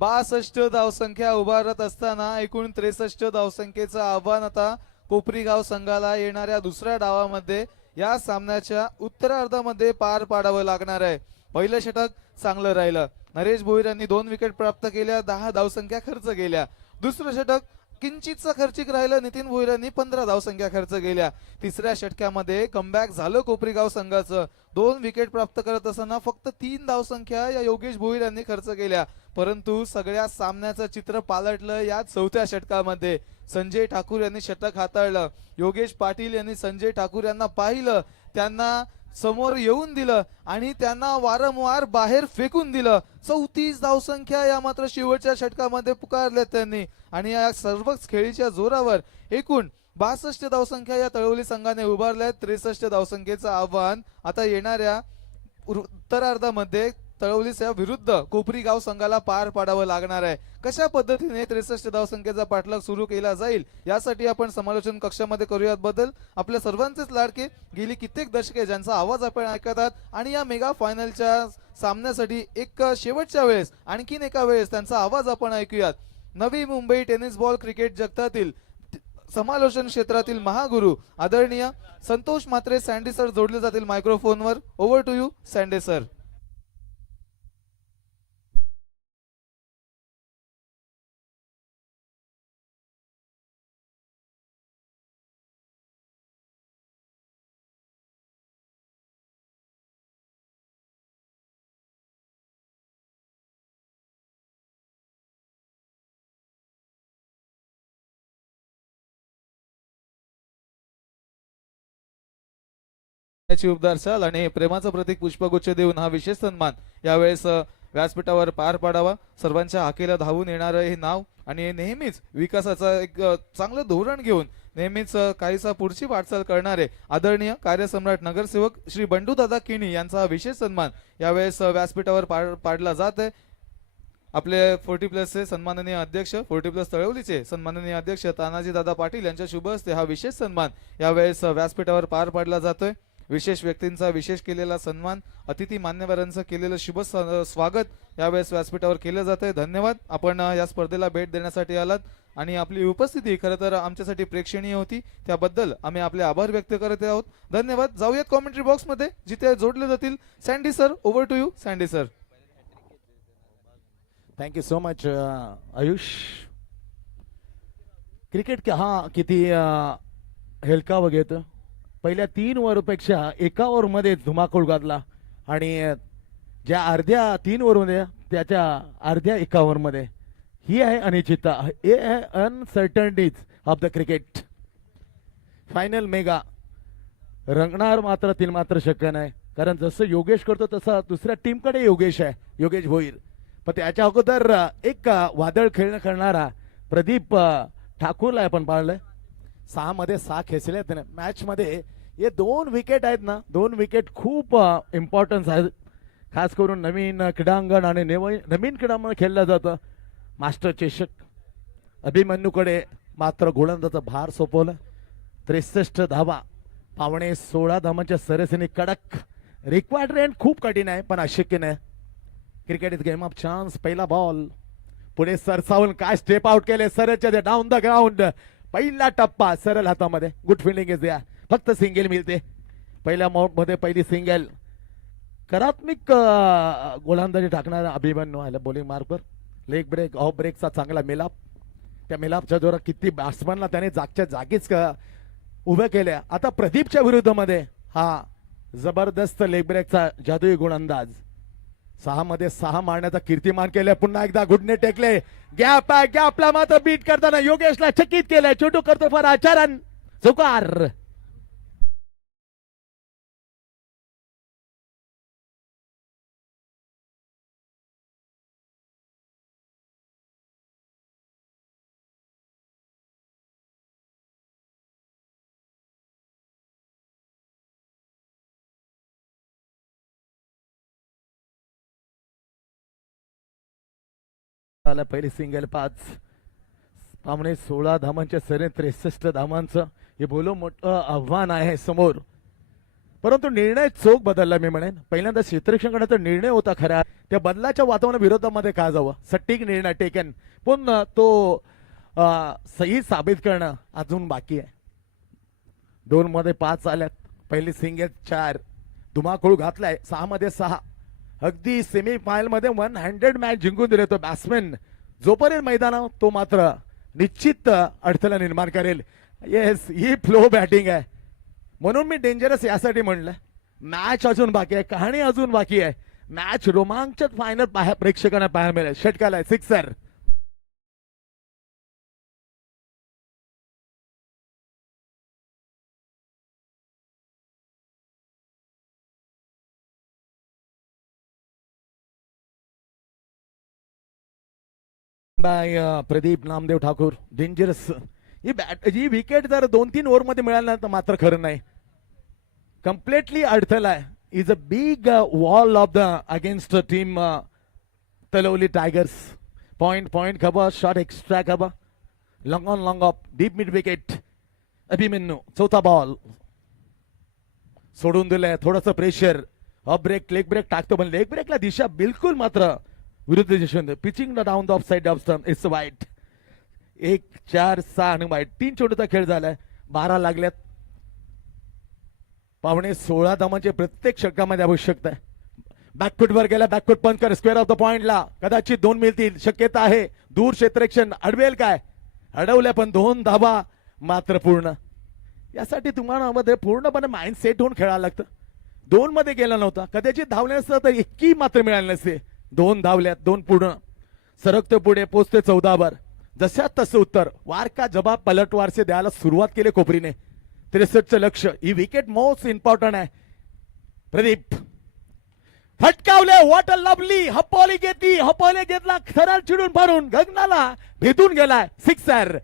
62 धावसंख्या उभारत असताना एकूण 63 धावसंख्येचं आव्हान आता कोपरीगाव संघाला येणाऱ्या दुसऱ्या डावामध्ये या सामन्याच्या उत्तरार्धामध्ये पार पाडावं लागणार आहे. पहिलं षटक चांगलं राहिलं. नरेश भोईर यांनी 2 विकेट प्राप्त केल्या, 10 धावसंख्या खर्च केल्या. दुसरं षटक किंचितचं खर्चिक राहिलं. नितीन भोईर यांनी 15 धावसंख्या खर्च केल्या. तिसऱ्या षटकामध्ये कमबॅक झालं कोपरीगाव संघाचं. 2 विकेट प्राप्त करत असताना फक्त 3 धावसंख्या या योगेश भोईर यांनी खर्च केल्या. परंतु सगळ्या सामन्याचं चित्र पालटलं या चौथ्या षटकामध्ये. संजय ठाकूर यांनी षटक हाताळलं. योगेश पाटील यांनी संजय ठाकूर यांना पाहिलं, त्यांना समोर येऊन दिलं आणि त्यांना वारंवार बाहेर फेकून दिलं. 34 धावसंख्या या मात्र शेवटच्या षटकामध्ये पुकारल्या त्यांनी. आणि या सर्वच खेळीच्या जोरावर एकूण 62 धावसंख्या या तळवली संघाने उभारल्या. 63 धावसंख्येचं आव्हान आता येणाऱ्या उत्तरार्धामध्ये तळवलीच्या विरुद्ध कोपरी गाव संघाला पार पाडावं लागणार आहे. कशा पद्धतीने 63 धावसंख्येचा पाठलाग सुरू केला जाईल यासाठी आपण समालोचन कक्षामध्ये करूयात. बदल आपल्या सर्वांचेच लाडके गेली कित्येक दशके ज्यांचा आवाज आपण ऐकत आहात आणि या मेगा फायनलच्या सामन्यासाठी एक शेवटच्या वेळेस आणखीन एका वेळेस त्यांचा आवाज आपण ऐकूयात. Navi Mumbai tennis ball cricket जगतातील समालोचन क्षेत्रातील महागुरु आदरणीय संतोष म्हात्रे सँडी सर जोडले जातील मायक्रोफोनवर. Over to you Sandy sir. उबदार चाल आणि प्रेमाचं प्रतीक पुष्पगुच्छ देऊन हा विशेष सन्मान यावेळेस व्यासपीठावर पार पाडावा. सर्वांच्या हाकेला धावून येणारं हे नाव आणि नेहमीच विकासाचा एक चांगलं धोरण घेऊन नेहमीच काहीसा पुढची वाटचाल करणारे आदरणीय कार्यसम्राट नगरसेवक श्री बंडूदादा केणी यांचा विशेष सन्मान यावेळेस व्यासपीठावर पाडला जात आहे. आपले 40+ चे सन्माननीय अध्यक्ष 40+ तळवलीचे सन्माननीय अध्यक्ष तानाजी दादा पाटील यांच्या शुभ हस्ते हा विशेष सन्मान यावेळेस व्यासपीठावर पार पाडला जातोय. विशेष व्यक्तींचा विशेष केलेला सन्मान, अतिथी मान्यवरांचं केलेलं शुभ स्वागत यावेळेस व्यासपीठावर केलं जातंय. धन्यवाद आपण या स्पर्धेला भेट देण्यासाठी आलात आणि आपली उपस्थिती खरं तर आमच्यासाठी प्रेक्षणीय होती. त्याबद्दल आम्ही आपले आभार व्यक्त करत आहोत. धन्यवाद. जाऊयात कॉमेंट्री बॉक्स मध्ये जिथे जोडले जातील. Sandy sir, over to you Sandy sir. Thank you so much Ayush. Cricket हा किती हेलकावं घेतं. पहिल्या 3 ओव्हरपेक्षा एका ओव्हरमध्ये धुमाकूळ घातला आणि ज्या अर्ध्या 3 ओव्हरमध्ये त्याच्या अर्ध्या एका ओव्हरमध्ये ही आहे अनिश्चितता. हे आहे uncertainties of the cricket. Final mega रंगणार मात्र 3 मात्र शक्य नाही. कारण जसं योगेश करतो तसं दुसऱ्या टीमकडे योगेश आहे, योगेश भोईर. पण त्याच्या अगोदर एक वादळ खेळणं करणारा प्रदीप ठाकूरला आपण पाहिलंय. 6 मध्ये 6 खेचले त्याने मॅच मध्ये. हे 2 विकेट आहेत ना, 2 विकेट खूप इम्पॉर्टन्स आहेत, खास करून नवीन क्रीडांगण आणि नवीन क्रीडांगण खेळलं जातं. मास्टर चषक अभिमन्यूकडे मात्र गोलंदाजाचा भार सोपवलं. 63 धावा, पावणे 16 धावांच्या सरसने कडक. रिक्वायर्ड रेंज खूप कठीण आहे पण अशक्य नाही. Cricket is game of chance. पहिला बॉल पुढे सरसावून काय स्टेप आउट केले सरच्या डाऊन द ग्राउंड. पहिला टप्पा सरळ हातामध्ये. गुड फिल्डिंग इज द्या. फक्त सिंगल मिळते पहिल्या माउंट मध्ये. पहिली सिंगल. करात्मिक गोलंदाजी टाकणारा अभिमन्यू आला बॉलिंग मार्कवर. लेग ब्रेक ऑफ ब्रेकचा चांगला मिलाप. त्या मिलापच्या जोरात किती बॅट्समनला त्याने जागच्या जागीच उभे केल्या. आता प्रदीपच्या विरुद्धमध्ये हा जबरदस्त लेग ब्रेकचा जादुई गोलंदाज. 6 मध्ये 6 मारण्याचा कीर्तिमान केले. पुन्हा एकदा घुटणे टेकले. गॅप आहे. गॅपला मात्र बीट करताना योगेशला चकित केलंय. छोटू करतो फर आचारन चौकार. पहिली सिंगल 5. पावणे 16 धावांच्या सरे 63 धावांचं हे बोलो मोठं आव्हान आहे समोर. परंतु निर्णय चोख बदलला मी म्हणेन. पहिल्यांदा क्षेत्ररक्षणाचा निर्णय होता खरा. त्या बदलाच्या वातावरण विरोधामध्ये का जावं. सटीक निर्णय टेकन पण तो सही साबित करणं अजून बाकी आहे. 2 मध्ये 5 आल्यात. पहिली सिंगल 4. धुमाकूळ घातलाय. 6 मध्ये 6. अगदी सेमी फायनल मध्ये 100 मॅच जिंकून दिले तो बॅट्समॅन जोपर्यंत मैदानावर तो मात्र निश्चित अडथळा निर्माण करेल. येस ही फ्लो बॅटिंग आहे म्हणून मी डेंजरस यासाठी म्हणलं. मॅच अजून बाकी आहे. कहाणी अजून बाकी आहे. मॅच रोमांचक फायनल प्रेक्षकांना पाहायला मिळेल. षटकाला sixer. By Pradeep Namdev Thakur. Dangerous ही विकेट जर 2-3 ओव्हर मध्ये मिळाला तर मात्र खरं नाही. कम्प्लिटली अडथळा is a big wall of the against team Talavali Tigers. Point cover. Shot extra cover. Long on long off deep mid wicket. Abhimanyu चौथा बॉल सोडून दिलाय. थोडस pressure. Off break leg break टाकतो पण लेग ब्रेकला दिशा बिलकुल मात्र विरुद्ध दिशेने. Pitching down the off side off stump. It's wide. 1 4 6 आणि वाईट. 3 चेंडूचा खेळ झालाय. 12 लागल्यात. पावणे 16 धावांचे प्रत्येक षटकामध्ये आवश्यकता आहे. बॅकफुट वर गेला. बॅकफुट पंच कर स्क्वेअर ऑफ द पॉइंटला. कदाचित 2 मिळतील शक्यता आहे. दूर क्षेत्ररक्षण अडवेल काय. अडवल्या पण 2 धावा मात्र पूर्ण. यासाठी तुम्हाला मध्ये पूर्णपणे माइंड सेट होऊन खेळायला लागतं. 2 मध्ये गेला नव्हता. कदाचित धावले नसतं तर इतकी मात्र मिळाली नसते. 2 धावल्यात. 2 पूर्ण. सरकते पुढे पोचते 14 वर. जशा तसं उत्तर. वार का जबाब पलटवार से द्यायला सुरुवात केली कोपरीने. 63चं लक्ष. ही विकेट मोस्ट इम्पॉर्टंट आहे. प्रदीप फटकावले. What a lovely. हपवली घेतली. हपवले घेतला. सरळ चिडून भरून गगनाला भेटून गेलाय. सिक्सर.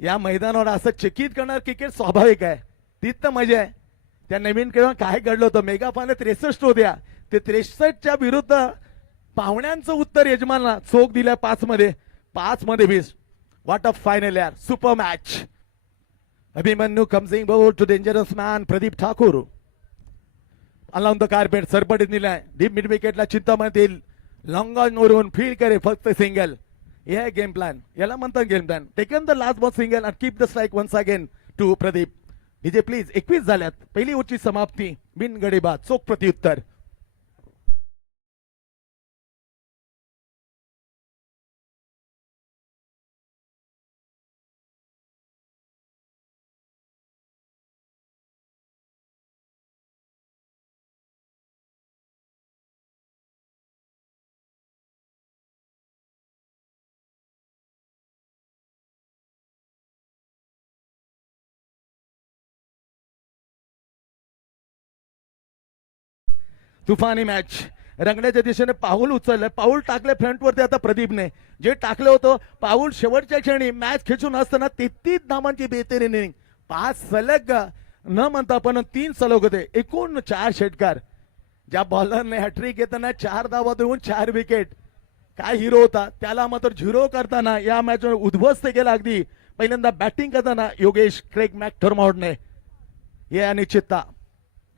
या मैदानावर असं चकित करणार क्रिकेट स्वाभाविक आहे. तीच तर मजा आहे. त्या नवीन खेळात काय घडलं होतं. मेगा फायनल 63 होत्या. ते 63च्या विरुद्ध पाहुण्यांचं उत्तर यजमानला चोख दिल्या 5 मध्ये. 5 मध्ये 20. व्हॉट अ फायनल यार. Super match. अभिमन्यू कम्सिंग board to dangerous man Pradeep Thakur. Along the carpet. सरपटीत निलाय. डीप मिड विकेटला चिंतामणी येईल. लॉंग ऑन वरून फील्ड करे फक्त सिंगल. हे गेम प्लॅन. याला म्हणतात game plan. Taken the last ball single and keep the strike once again to Pradeep. DJ please. 21 झाल्यात. पहिली ओव्हरची समाप्ती. बिनगडी बाद. चोख प्रत्युत्तर. तुफानी मॅच रंगण्याच्या दिशेने पाऊल उचललंय, पाऊल टाकले फ्रंटवरती आता प्रदीपने. जे टाकलं होतं पाऊल शेवटच्या क्षणी मॅच खेचून असताना 33 धावांची बेहतरीन इनिंग. 5 सलग न म्हणता पण 3 सलग होते, एकूण 4 षटकार. ज्या बॉलरने हॅट्रिक घेताना 4 धावा देऊन 4 विकेट. काय हिरो होता, त्याला मात्र झिरो करताना या मॅच उद्ध्वस्त केला. अगदी पहिल्यांदा बॅटिंग करताना योगेश क्रेग मॅकडर्मॉटने हे अनिश्चितता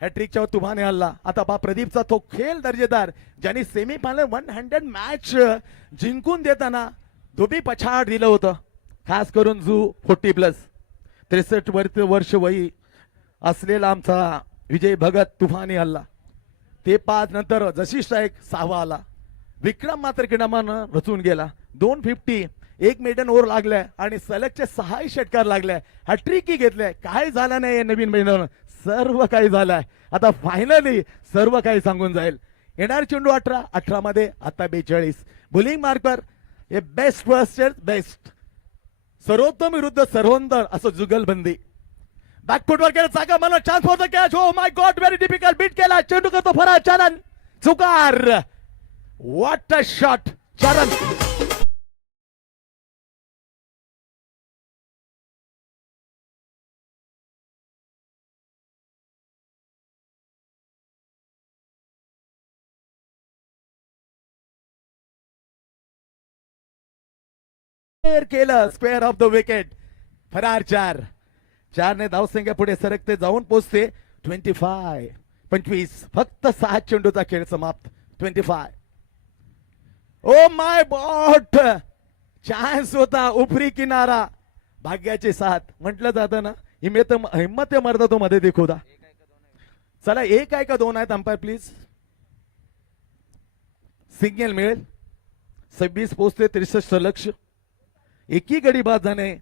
हॅट्रिकच्या तुफाने हल्ला. आता पहा प्रदीपचा तो खेळ दर्जेदार, ज्यांनी सेमीफायनल 100 मॅच जिंकून देताना धोबी पछाड दिलं होतं, खास करून जू 40+. 63 वर्ष वयी असलेला आमचा विजय भगत तुफानी हल्ला. ते 5 नंतर जशी स्ट्राईक 6वा आला. विक्रम मात्र किडामानं रचून गेला. 250 1 मेडन ओव्हर लागलाय आणि सलगचे 6 षटकार लागले. हॅट्रिकही घेतले. काय झालं नाही नवीन महिन्यानं, सर्व काही झालंय. आता फायनली सर्व काही सांगून जाईल. येणार चेंडू 18 मध्ये आता 42. बोलिंग मार्कर हे बेस्ट फर्स्ट बेस्ट, सर्वोत्तम विरुद्ध सर्वोत्तम असं जुगलबंदी. बॅकफुटवर गेला, जागा मला चान्स फॉर द कॅच. हो माय गॉड, व्हेरी डिफिकल्ट. बीट केला, चेंडू करतो फरार. चरण चुकार, व्हॉट अ शॉट. चरण केलं, स्क्वेअर ऑफ द विकेट. फरार 4 ने धावसंख्या पुढे सरकते जाऊन पोहोचते 25. फक्त 6 चेंडूचा खेळ समाप्त. 25. ओ माय गॉड, चान्स होता, उपरी किनारा. भाग्याची साथ म्हटलं जातं ना, हिम्मत मर्द तो मध्ये देखोदा. चला 1 आहे का 2 आहेत अंपायर प्लीज. सिग्नल मिळेल. 26 पोहोचते 63 लक्ष. एकी गडी बाद जाणे,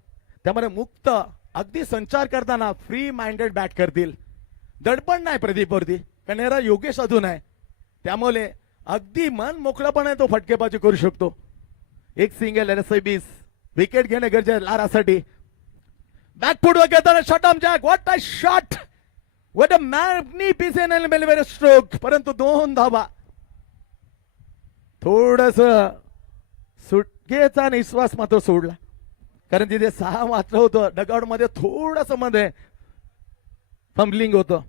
त्यामुळे मुक्त अगदी संचार करताना फ्री माइंडेड बॅट करतील. दडपण नाही प्रदीपवरती, कनेरा योगेश अजून आहे, त्यामुळे अगदी मन मोकळापणे तो फटकेबाजी करू शकतो. एक सिंगल आहे. 26 विकेट घेणे गरजेचे लारासाठी. बॅकफुट वर घेताना shot jack. What a shot, what a magnificent stroke. परंतु 2 धावा. थोडस सुटकेचा निश्वास मात्र सोडला, कारण तिथे 6 मात्र होतं. डगआउट मध्ये थोडस मध्ये फंबलिंग होतं,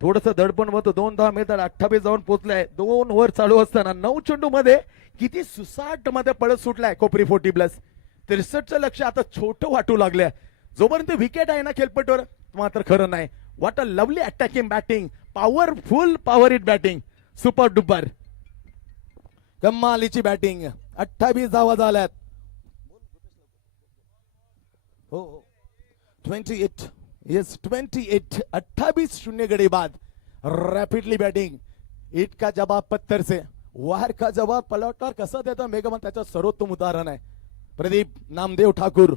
थोडस दडपण होतं. 2 धावा मिळतात. 28 जाऊन पोहोचलाय. 2 ओव्हर चालू असताना 9 चेंडू मध्ये किती सुसाट मध्ये पळत सुटलाय कोपरी 40+. 63चं लक्ष आता छोटं वाटू लागलंय. जोपर्यंत विकेट आहे ना खेळपट्टीवर मात्र खरं नाही. What a lovely attacking batting, powerful power hit batting, super duper कमालीची बॅटिंग. 28 धावा झाल्यात. हो 28 येस 28. 28 शून्य गडी बाद. Rapidly batting. ईट का जवाब पत्थर से, वार का जवाब पलटवार कसं देतं मेघमन, त्याचं सर्वोत्तम उदाहरण आहे प्रदीप नामदेव ठाकूर.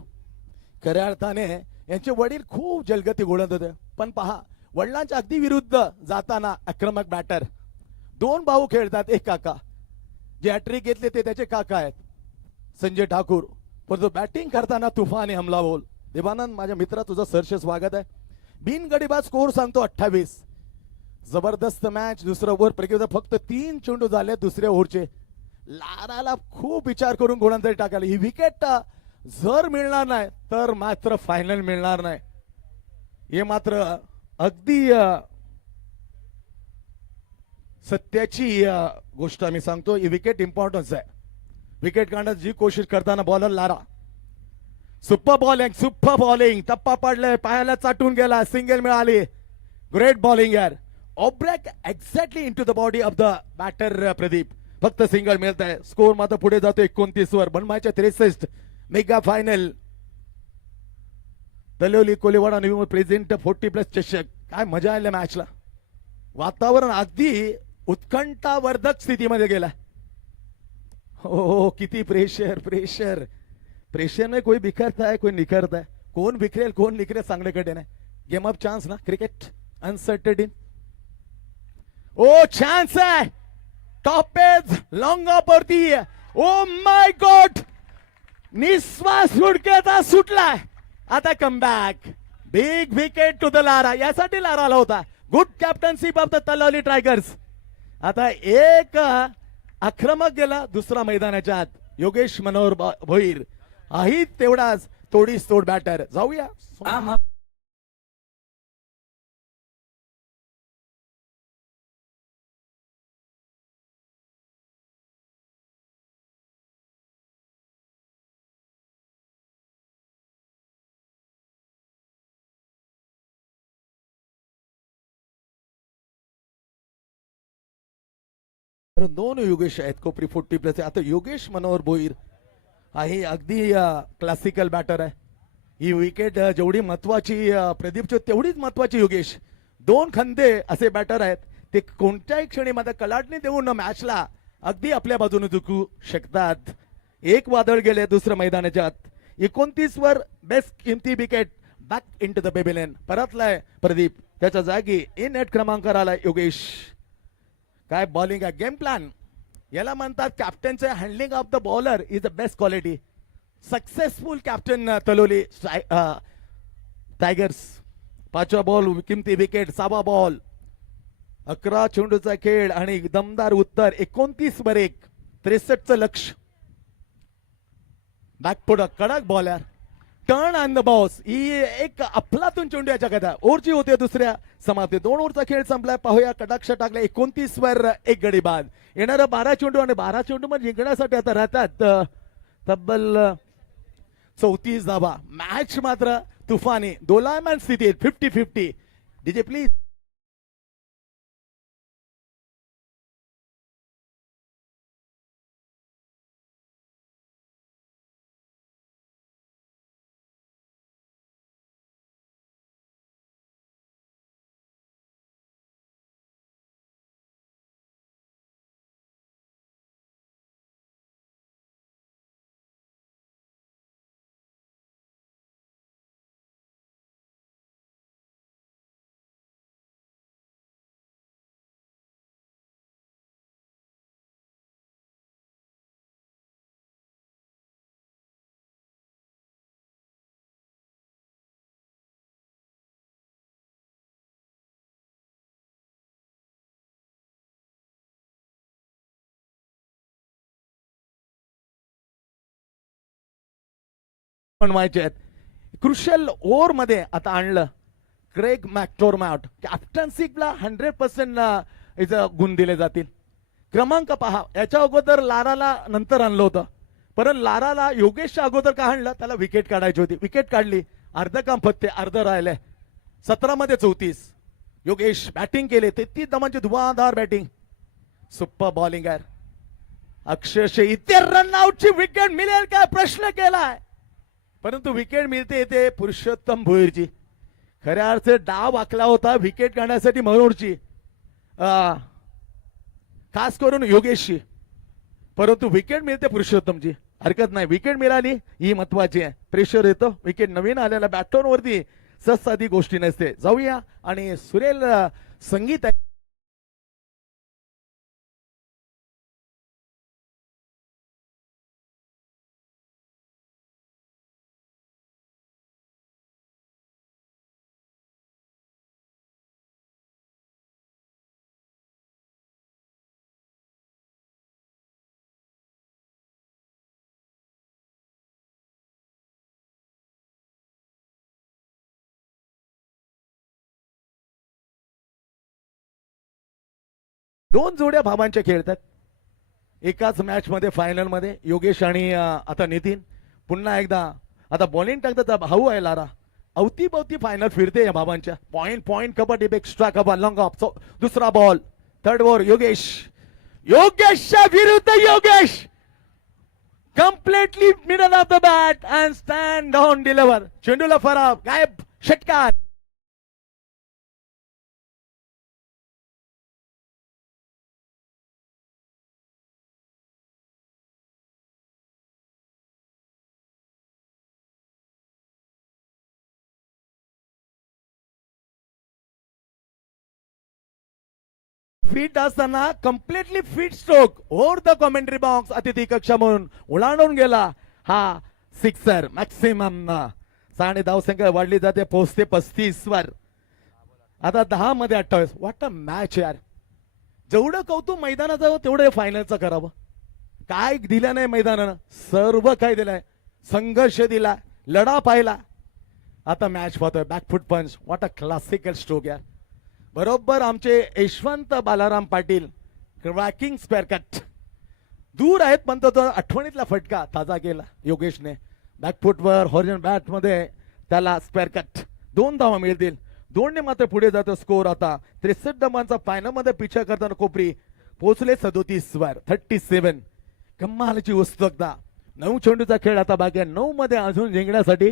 खऱ्या अर्थाने यांचे वडील खूप जलगती गोळत होते, पण पहा वडिलांच्या अगदी विरुद्ध जाताना आक्रमक बॅटर. 2 भाऊ खेळतात, एक काका. जे हॅट्रिक घेतले ते त्याचे काका आहेत संजय ठाकूर. परंतु बॅटिंग करताना तुफानी हमला बोल. देवानंद माझ्या मित्रा, तुझं सरसे स्वागत आहे. बिन गडीबाज स्कोर सांगतो 28. जबरदस्त मॅच. दुसरं ओव्हर प्रगती फक्त 3 चेंडू झाले दुसऱ्या ओव्हरचे. लाराला खूप विचार करून गोळांतरी टाकायला. ही विकेट जर मिळणार नाही तर मात्र फायनल मिळणार नाही. हे मात्र अगदी सत्याची गोष्ट आम्ही सांगतो. ही विकेट इम्पॉर्टन्स आहे. विकेट काढण्याची जी कोशिश करताना बॉलर लारा. Super bowling. टप्पा पडलाय, पायाला चाटून गेला, सिंगल मिळाली. ग्रेट बॉलिंग यार. Off break exactly into the body of the batter Pradeep. फक्त सिंगल मिळत आहे. स्कोर मात्र पुढे जातो 29 वर. बनमायच्या 63. मेगा फायनल तलोली कोलेवाडा नवी प्रेझेंट 40+ चषक. काय मजा आली मॅचला. वातावरण अगदी उत्कंठावर्धक स्थितीमध्ये गेला. हो किती प्रेशर में कोई बिखरता है कोई निखरता है. कोण बिखरेल कोण निखरेल सांगण्याकडे नाही. गेम ऑफ चान्स ना क्रिकेट. अनसर्टेनिटी. ओ चान्स है. टॉप पेज लॉन्ग वरती. ओ माय गॉड, निश्वास सुटकेचा सुटलाय. आता comeback. Big wicket to the Lara. यासाठी लारा आला होता. Good captaincy of the Talawali Tigers. आता एक आक्रमक गेला दुसरा मैदानाच्या आत योगेश मनोहर भोईर हाही तेवढाच तोडीस तोड बॅटर. जाऊया दोन योगेश आहेत कोपरी 40 प्लस. आता योगेश मनोहर भोईर आहे अगदी क्लासिकल बॅटर आहे. ही विकेट जेवढी महत्वाची प्रदीपची तेवढीच महत्वाची योगेश. दोन खंदे असे बॅटर आहेत ते कोणत्याही क्षणी मध्ये कलाटणी देऊन मॅचला अगदी आपल्या बाजूने जिंकू शकतात. एक वादळ गेले दुसऱ्या मैदानाच्या आत. 29 वर बेस्ट किमती wicket back in to the बेबीलेन परतलाय प्रदीप. त्याच्या जागी इन नेट क्रमांकावर आलाय योगेश. काय बॉलिंग आहे गेम प्लॅन याला म्हणतात. कॅप्टनचे handling of the bowler is the best quality. Successful captain Taloli Tigers. 5वा बॉल किमती विकेट. 6वा बॉल 11 चेंडूचा खेळ आणि दमदार उत्तर. 29 वर 1 63चं लक्ष. बॅकपुढं कडक bowler turn on the boss. ही एक अफलातून चेंडू याच्या कथा ओव्हरची होते दुसऱ्या समाप्ती. 2 ओव्हरचा खेळ संपलाय. पाहूया कटाक्ष टाकला 29 वर 1 गडी बाद. येणारा 12 चेंडू आणि 12 चेंडू मध्ये जिंकण्यासाठी आता राहतात तब्बल 34 धावा. मॅच मात्र तुफानी दोलायमान स्थितीत 50-50. DJ please. बनवायचे आहेत. क्रुशियल ओव्हर मध्ये आता आणलं क्रेग मॅक्टोरमॅट. कॅप्टन्सीला 100% गुण दिले जातील. क्रमांक पहा. याच्या अगोदर लाराला नंतर आणलं होतं परंतु लाराला योगेशच्या अगोदर का आणलं त्याला विकेट काढायची होती. विकेट काढली. अर्ध काम फत्ते अर्ध राहिले. 17 मध्ये 34. योगेश बॅटिंग केले 33 धावांची धुवाधार बॅटिंग. सुपर बॉलिंग आहे. अक्षरशः इथे रन आउटची विकेट मिळेल काय प्रश्न केलाय परंतु विकेट मिळते येते पुरुषोत्तम भोईरची. खऱ्या अर्थ डाव आखला होता विकेट काढण्यासाठी मनोहरची खास करून योगेशची परंतु विकेट मिळते पुरुषोत्तमची. हरकत नाही विकेट मिळाली ही महत्वाची आहे. प्रेशर येतो विकेट नवीन आलेला बॅटॉनवरती सहज गोष्टी नसते. जाऊया आणि सुरेल संगीत आहे. दोन जोड्या भावांच्या खेळतात एकाच मॅच मध्ये फायनल मध्ये. योगेश आणि आता नितीन पुन्हा एकदा आता बॉलिंग टाकतात. भाऊ आहे लारा अवतीभवती फायनल फिरते या भावांच्या. पॉइंट कबड्डी एक्स्ट्रा कबा लॉंग ऑफ. दुसरा बॉल 3rd ओव्हर योगेश. योगेशच्या विरुद्ध Yogesh completely middle of the bat and stand down deliver. चेंडूला फरार गायब षटकार. फिट असताना completely fit stroke over the commentary box अतिथी कक्षा म्हणून ओलांडून गेला हा सिक्सर. मॅक्सिमम 6 धावसंख्या वाढली जाते पोहोचते 35 वर. आता 10 मध्ये 28. व्हॉट अ मॅच यार. जेवढं कौतुक मैदानाचं तेवढं फायनलचं करावं. काय दिलं नाही मैदानानं, सर्व काय दिलंय, संघर्ष दिला, लढा पाहिला. आता मॅच पाहतोय, बॅकफुट पंच, व्हॉट अ क्लासिकल स्ट्रोक यार. बरोबर आमचे Yashwant Balaram Patil cracking spare cut दूर आहेत, पण तो आठवणीतला फटका ताजा केला योगेशने. बॅकफुटवर हॉरिझॉन्टल बॅट मध्ये त्याला स्पेअर कट. 2 धावा मिळतील, 2ने मात्र पुढे जातो स्कोर. आता 63 धावांचा फायनल मध्ये पिछा करताना कोपरी पोहोचले 37 वर 37. कमालची उत्सुकता. 9 चेंडूचा खेळ आता बाकी आहे. 9 मध्ये अजून जिंकण्यासाठी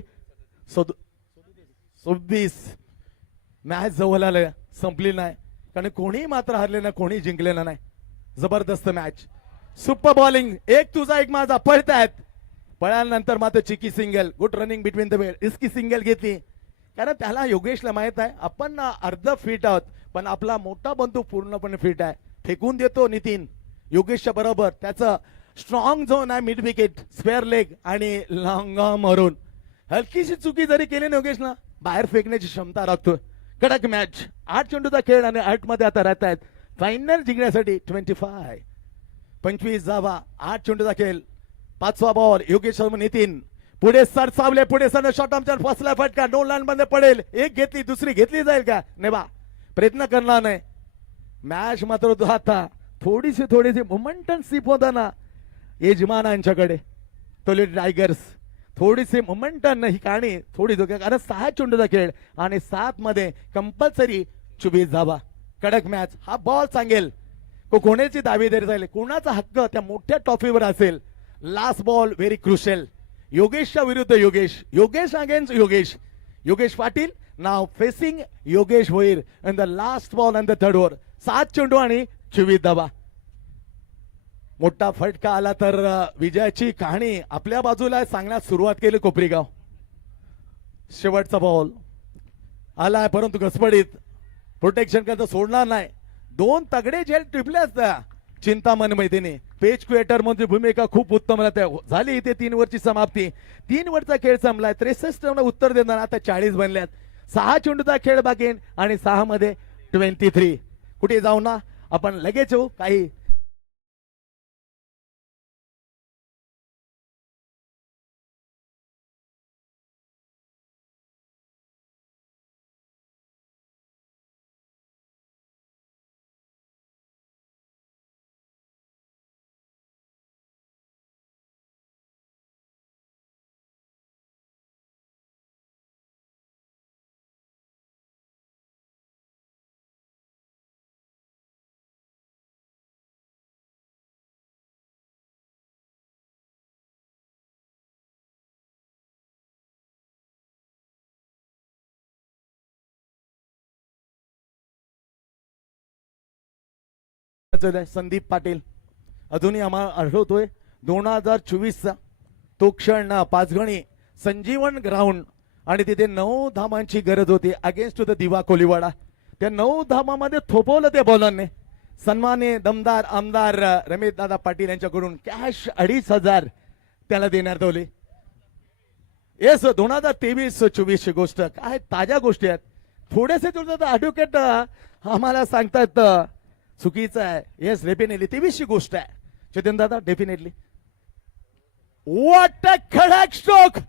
26. मॅच जवळ आलं, संपली नाही, कारण कोणी मात्र हरले ना, कोणी जिंकलेलं नाही. जबरदस्त मॅच, सुपर बॉलिंग, एक तुझा एक माझा, पळतायत. पळाल्यानंतर मात्र cheeky single, good running between the वेळ, इसकी सिंगल घेतली. कारण त्याला योगेशला माहित आहे आपण ना अर्ध फिट आहोत, पण आपला मोठा बंधू पूर्णपणे फिट आहे. फेकून देतो नितीन योगेशच्या बरोबर. त्याचं स्ट्रॉंग झोन आहे मिड विकेट, स्पेअर लेग आणि लॉंग मारून. हलकीशी चुकी जरी केली ना योगेशला, बाहेर फेकण्याची क्षमता राखतो. कडक मॅच, 8 चेंडूचा खेळ आणि 8 मध्ये आता राहत आहेत. फायनल जिंकण्यासाठी 25 जावा, 8 चेंडूचा खेळ, 5वा बॉल. योगेश शर्मा नितीन पुढे सर सावले, पुढे सर शॉर्ट आमच्या फसला फटका, 2 लाईन मध्ये पडेल. एक घेतली, दुसरी घेतली जाईल का, नाही बा, प्रयत्न करणार नाही. मॅच मात्र आता थोडीशी मोमेंटम सिप होताना यजमानांच्याकडे तोले टायगर्स. थोडीशी मोमेंटम ही कहाणी थोडी धोक्या, कारण 6 चेंडूचा खेळ आणि 7 मध्ये कंपल्सरी 24 धावा. कडक मॅच. हा बॉल सांगेल कोणाची दावेदारी जाईल, कोणाचा हक्क त्या मोठ्या ट्रॉफीवर असेल. Last ball very crucial. योगेशच्या विरुद्ध योगेश अगेन्स्ट योगेश पाटील नाव facing Yogesh Bhoir in the last ball and the third over. 7 चेंडू आणि 24 धावा. मोठा फटका आला तर विजयाची कहाणी आपल्या बाजूला सांगण्यास सुरुवात केली कोपरीगाव. शेवटचा बॉल आलाय, परंतु घसपडीत प्रोटेक्शन करता सोडणार नाही. 2 तगडे झेल टिपले असता चिंतामण मैदानी. पेज क्रिएटर मध्ये भूमिका खूप उत्तम झाली. इथे 3 ओव्हरची समाप्ती. 3 ओव्हरचा खेळ संपलाय. 63 उत्तर देणार, आता 40 बनल्यात. 6 चेंडूचा खेळ बाकी आणि 6 मध्ये 23. कुठे जाऊ ना आपण लगेच येऊ. काही संदीप पाटील अजूनही आम्हाला आढळतोय. 2024चा तो क्षण 5 गणी संजीवन ग्राउंड आणि तिथे 9 धावांची गरज होती अगेन्स्ट टू द दिवा कोलीवाडा. त्या 9 धावांमध्ये थोपवलं त्या बॉलरने. सन्मान्य दमदार आमदार रमेश दादा पाटील यांच्याकडून कॅश 2,500 त्याला देण्यात आले. येस, 2023-24 ची गोष्ट, काय ताज्या गोष्टी आहेत. थोडेसे ऍडव्होकेट आम्हाला सांगतात चुकीचं आहे. येस, डेफिनेटली 23 ची गोष्ट आहे चेतन दादा, डेफिनेटली. व्हॉट अ खडक स्ट्रोक.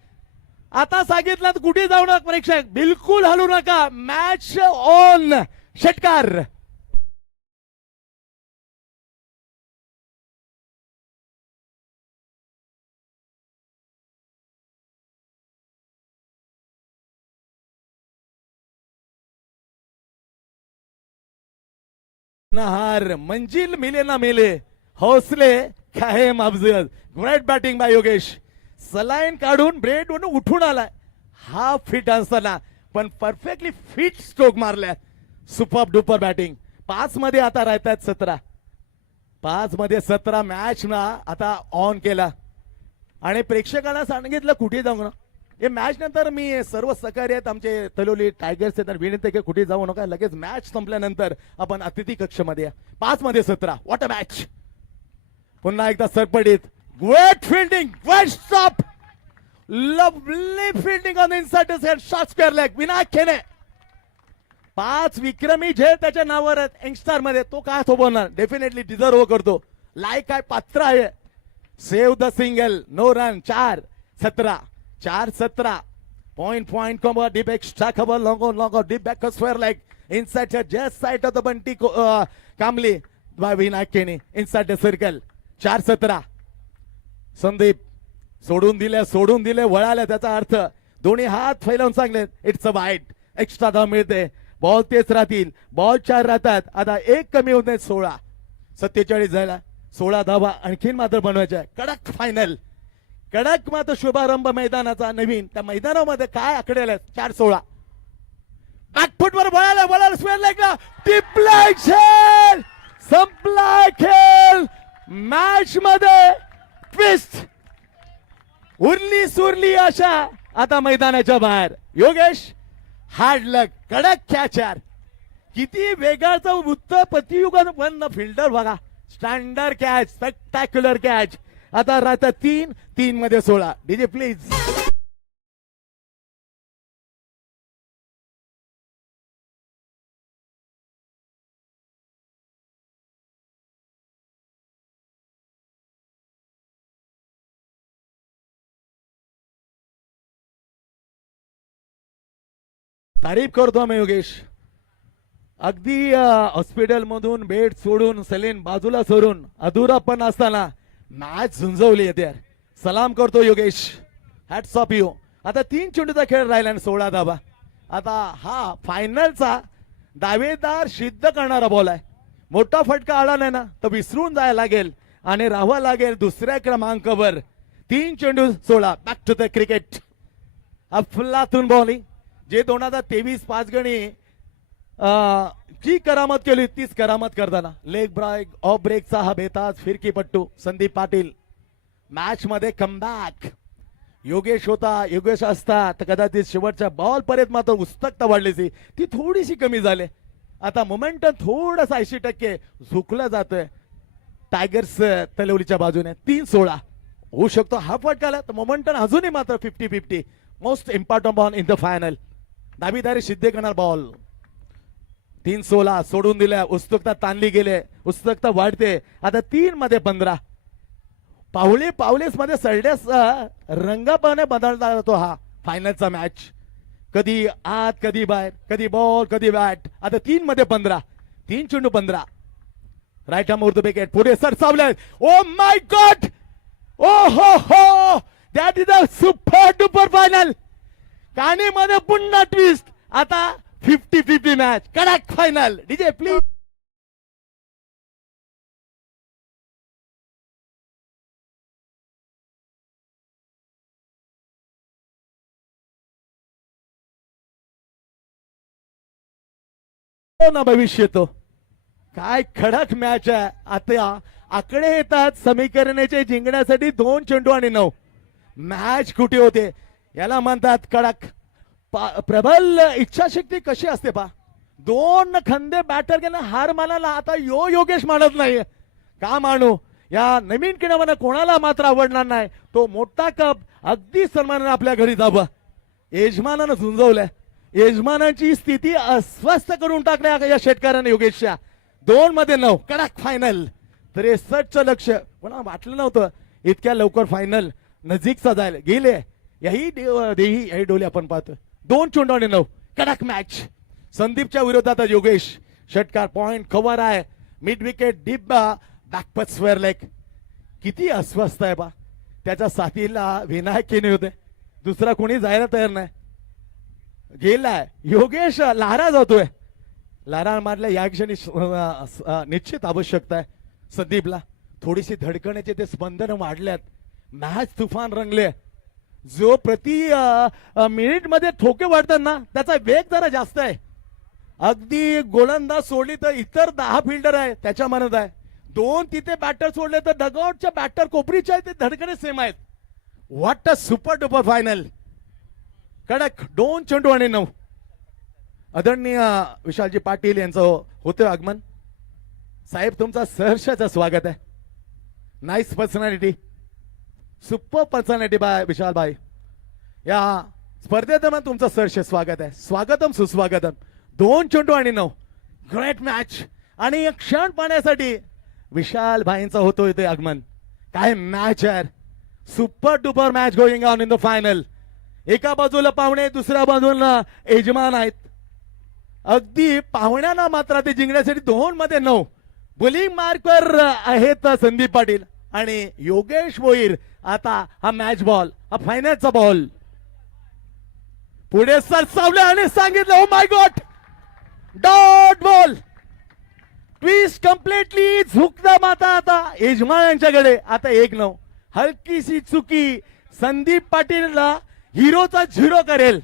आता सांगितलं कुठे जाऊ नका प्रेक्षक, बिलकुल हलू नका. Match on. षटकार. हार मंजिल मिले ना मिले, हौसले कायम अफजल. Great batting by Yogesh. Saline काढून ब्रेड वरून उठून आलाय. हा फिट असताना पण परफेक्टली फिट स्ट्रोक मारल्या. Super duper batting. 5 मध्ये आता राहतात 17. 5 मध्ये 17 मॅच ना आता ऑन केला आणि प्रेक्षकांना सांगितलं कुठे जाऊ ना. हे मॅच नंतर मी सर्व सहकारी आहेत आमचे तलोली टायगर्स आहेत विनंती की कुठे जाऊ नका. लगेच मॅच संपल्यानंतर आपण अतिथी कक्षामध्ये या. 5 मध्ये 17. What a match. पुन्हा एकदा सरपडीत. Great fielding, great stop, lovely fielding on inside the set, shot square leg. Vinayak खेने 5 विक्रमी झेल त्याच्या नावावर आहेत यंगस्टार मध्ये. तो काय थोपवणार, डेफिनेटली डिझर्व करतो, लायक आहे, पात्र आहे. Save the single, no run, 4-17, 4-17. Point cover, deep extra cover, long, deep back square leg, inside the just side of the Bunty Kamli by Vinayak Kenny, inside the circle. 4-17. Sandeep सोडून दिले वळाले, त्याचा अर्थ दोन्ही हात फैलावून सांगले इट्स अ वाईट. Extra धाव मिळते, बॉल तेच राहतील, बॉल 4 राहतात. आता एक कमी होत नाही, 16. 47 झाला, 16 धावा आणखीन मात्र बनवायच्या. कडक फायनल, कडक मात्र शुभारंभ मैदानाचा नवीन. त्या मैदानामध्ये काय आकडे आले, 4-16. बॅकफुटवर वळाला स्क्वेअर लेगला, टिपलाय खेळ, संपला खेळ. मॅच मध्ये ट्विस्ट, उरली सुरली अशा आता मैदानाच्या बाहेर. योगेश हार्ड लक, कडक कॅचर, किती वेगाचा उत्तर प्रतियुगान फिल्डर बघा. Standard catch, spectacular catch. आता राहतात 3 मध्ये 16. DJ please. तारीफ करतो मी योगेश. अगदी हॉस्पिटल मधून बेड सोडून सलीन बाजूला सोडून अधुरा पण असताना मॅच झुंजवली येते. सलाम करतो योगेश, हॅट्स ऑफ यू. आता 3 चेंडूचा खेळ राहिला आणि 16 धावा. आता हा फायनलचा दावेदार सिद्ध करणारा बॉल आहे. मोठा फटका आला नाही ना तर विसरून जायला लागेल आणि राहावं लागेल दुसऱ्या क्रमांकावर. 3 चेंडू 16. Back to the cricket. अफलातून बॉलिंग, जे 2023 5 गणी जी करामत केली तीच करामत करताना लेग ब्रेक ऑफ ब्रेकचा हा बेताज फिरकीपट्टू संदीप पाटील. मॅच मध्ये कमबॅक. योगेश असता तर कदाचित शेवटच्या बॉल पर्यंत मात्र उत्सुकता वाढली, ती थोडीशी कमी झाली. आता मोमेंटम थोडंसं 80% झुकलं जातोय टायगर्स तलवलीच्या बाजूने. 3-16 होऊ शकतो हा फटकाला, तर मोमेंटम अजूनही मात्र 50-50. Most important ball in the final. दावेदारी सिद्ध करणार बॉल. 3-16 सोडून दिल्या, उत्सुकता ताणली गेले, उत्सुकता वाढते. आता 3 मध्ये 15. पावलेस मध्ये सरड्यास रंगापाने बदलता जातो हा फायनलचा मॅच. कधी आत, कधी बाहेर, कधी बॉल, कधी बॅट. आता 3 मध्ये 15. 3 चेंडू 15. राईट आर्म उर्दू विकेट पुढे सरसावले. ओ माय गॉड, ओ हो, that is a super duper final. कानीमध्ये पुन्हा ट्विस्ट. आता 50-50 मॅच, कडक फायनल. DJ please. ना भविष्य तो काय कडक मॅच आहे. आता आकडे येतात समीकरणाचे जिंकण्यासाठी 2 चेंडू आणि 9. मॅच कुठे होते याला म्हणतात कडक. प्रबल इच्छाशक्ती कशी असते पा. 2 खंदे बॅटर घेणं हार मानायला आता योगेश मानत नाही. का मानू, या नवीन किणावर कोणाला मात्र आवडणार नाही. तो मोठा कप अगदी सन्मानाने आपल्या घरी जावं. यजमानानं झुंजवलंय, यजमानांची स्थिती अस्वस्थ करून टाकल्या या शेतकऱ्याने योगेशच्या. 2 मध्ये 9 कडक फायनल. 63चं लक्ष कोणा वाटलं नव्हतं इतक्या लवकर फायनल नजीकचा जायला गेले. यही डोले आपण पाहतो. 2 चेंडू आणि 9 कडक मॅच. संदीपच्या विरोधात योगेश. षटकार पॉइंट कव्हर आहे, mid wicket deep backward square leg. किती अस्वस्थ आहे बा. त्याच्या साथीला विनायक केने होते, दुसरा कोणी जायला तयार नाही. गेलाय योगेश, लहारा जातोय. लहारा मारल्या या क्षणी निश्चित आवश्यकता आहे संदीपला. थोडीशी धडकण्याचे ते स्पंदन वाढल्यात. मॅच तुफान रंगले. जो प्रति मिनिट मध्ये ठोके वाढतात ना त्याचा वेग जरा जास्त आहे. अगदी गोलंदाज सोडली तर इतर 10 फिल्डर आहे त्याच्या मनात आहे. 2 तिथे बॅटर सोडले तर डगआउटच्या बॅटर कोपरीच्या आहे ते धडकणे सेम आहेत. What a super duper final. कडक 2 चेंडू आणि 9. आदरणीय विशालजी पाटील यांचं होतं आगमन. साहेब तुमचा सहर्षाचं स्वागत आहे. Nice personality, super personality by Vishal भाई. या स्पर्धेत तुमचं सहर्ष स्वागत आहे. स्वागतम सुस्वागतम. 2 चेंडू आणि 9. Great match. आणि एक क्षण पाहण्यासाठी विशाल भाईंचा होतो इथे आगमन. काय मॅच आहे. Super duper match going on in the final. एका बाजूला पाहुणे, दुसऱ्या बाजूला यजमान आहेत. अगदी पाहुण्यांना मात्र ते जिंकण्यासाठी 2 मध्ये 9. बोलिंग मार्कवर आहेत संदीप पाटील आणि योगेश भोईर. आता हा मॅच बॉल, हा फायनलचा बॉल पुढे सरसावले आणि सांगितलं ओ my God, dot ball. Twist completely झुकता माता आता यजमानांच्याकडे. आता 1-9. हलकीशी चुकी संदीप पाटीलला हिरोचा 0 करेल.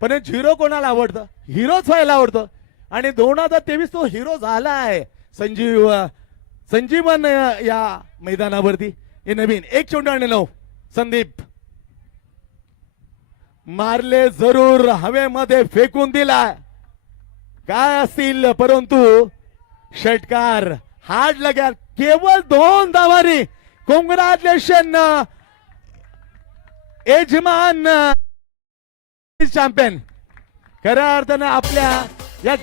पण 0 कोणाला आवडतं? हिरोच व्हायला आवडतं. आणि 2023 तो हिरो झालाय. संजीवन या मैदानावरती हे नवीन. 1 चेंडू आणि 9. संदीप मारले जरूर, हवेमध्ये फेकून दिला काय असतील, परंतु षटकार हार्ड लग्या. केवळ 2 धावांनी. कॉंग्रॅच्युलेशन यजमान चॅम्पियन. खऱ्या अर्थानं आपल्या या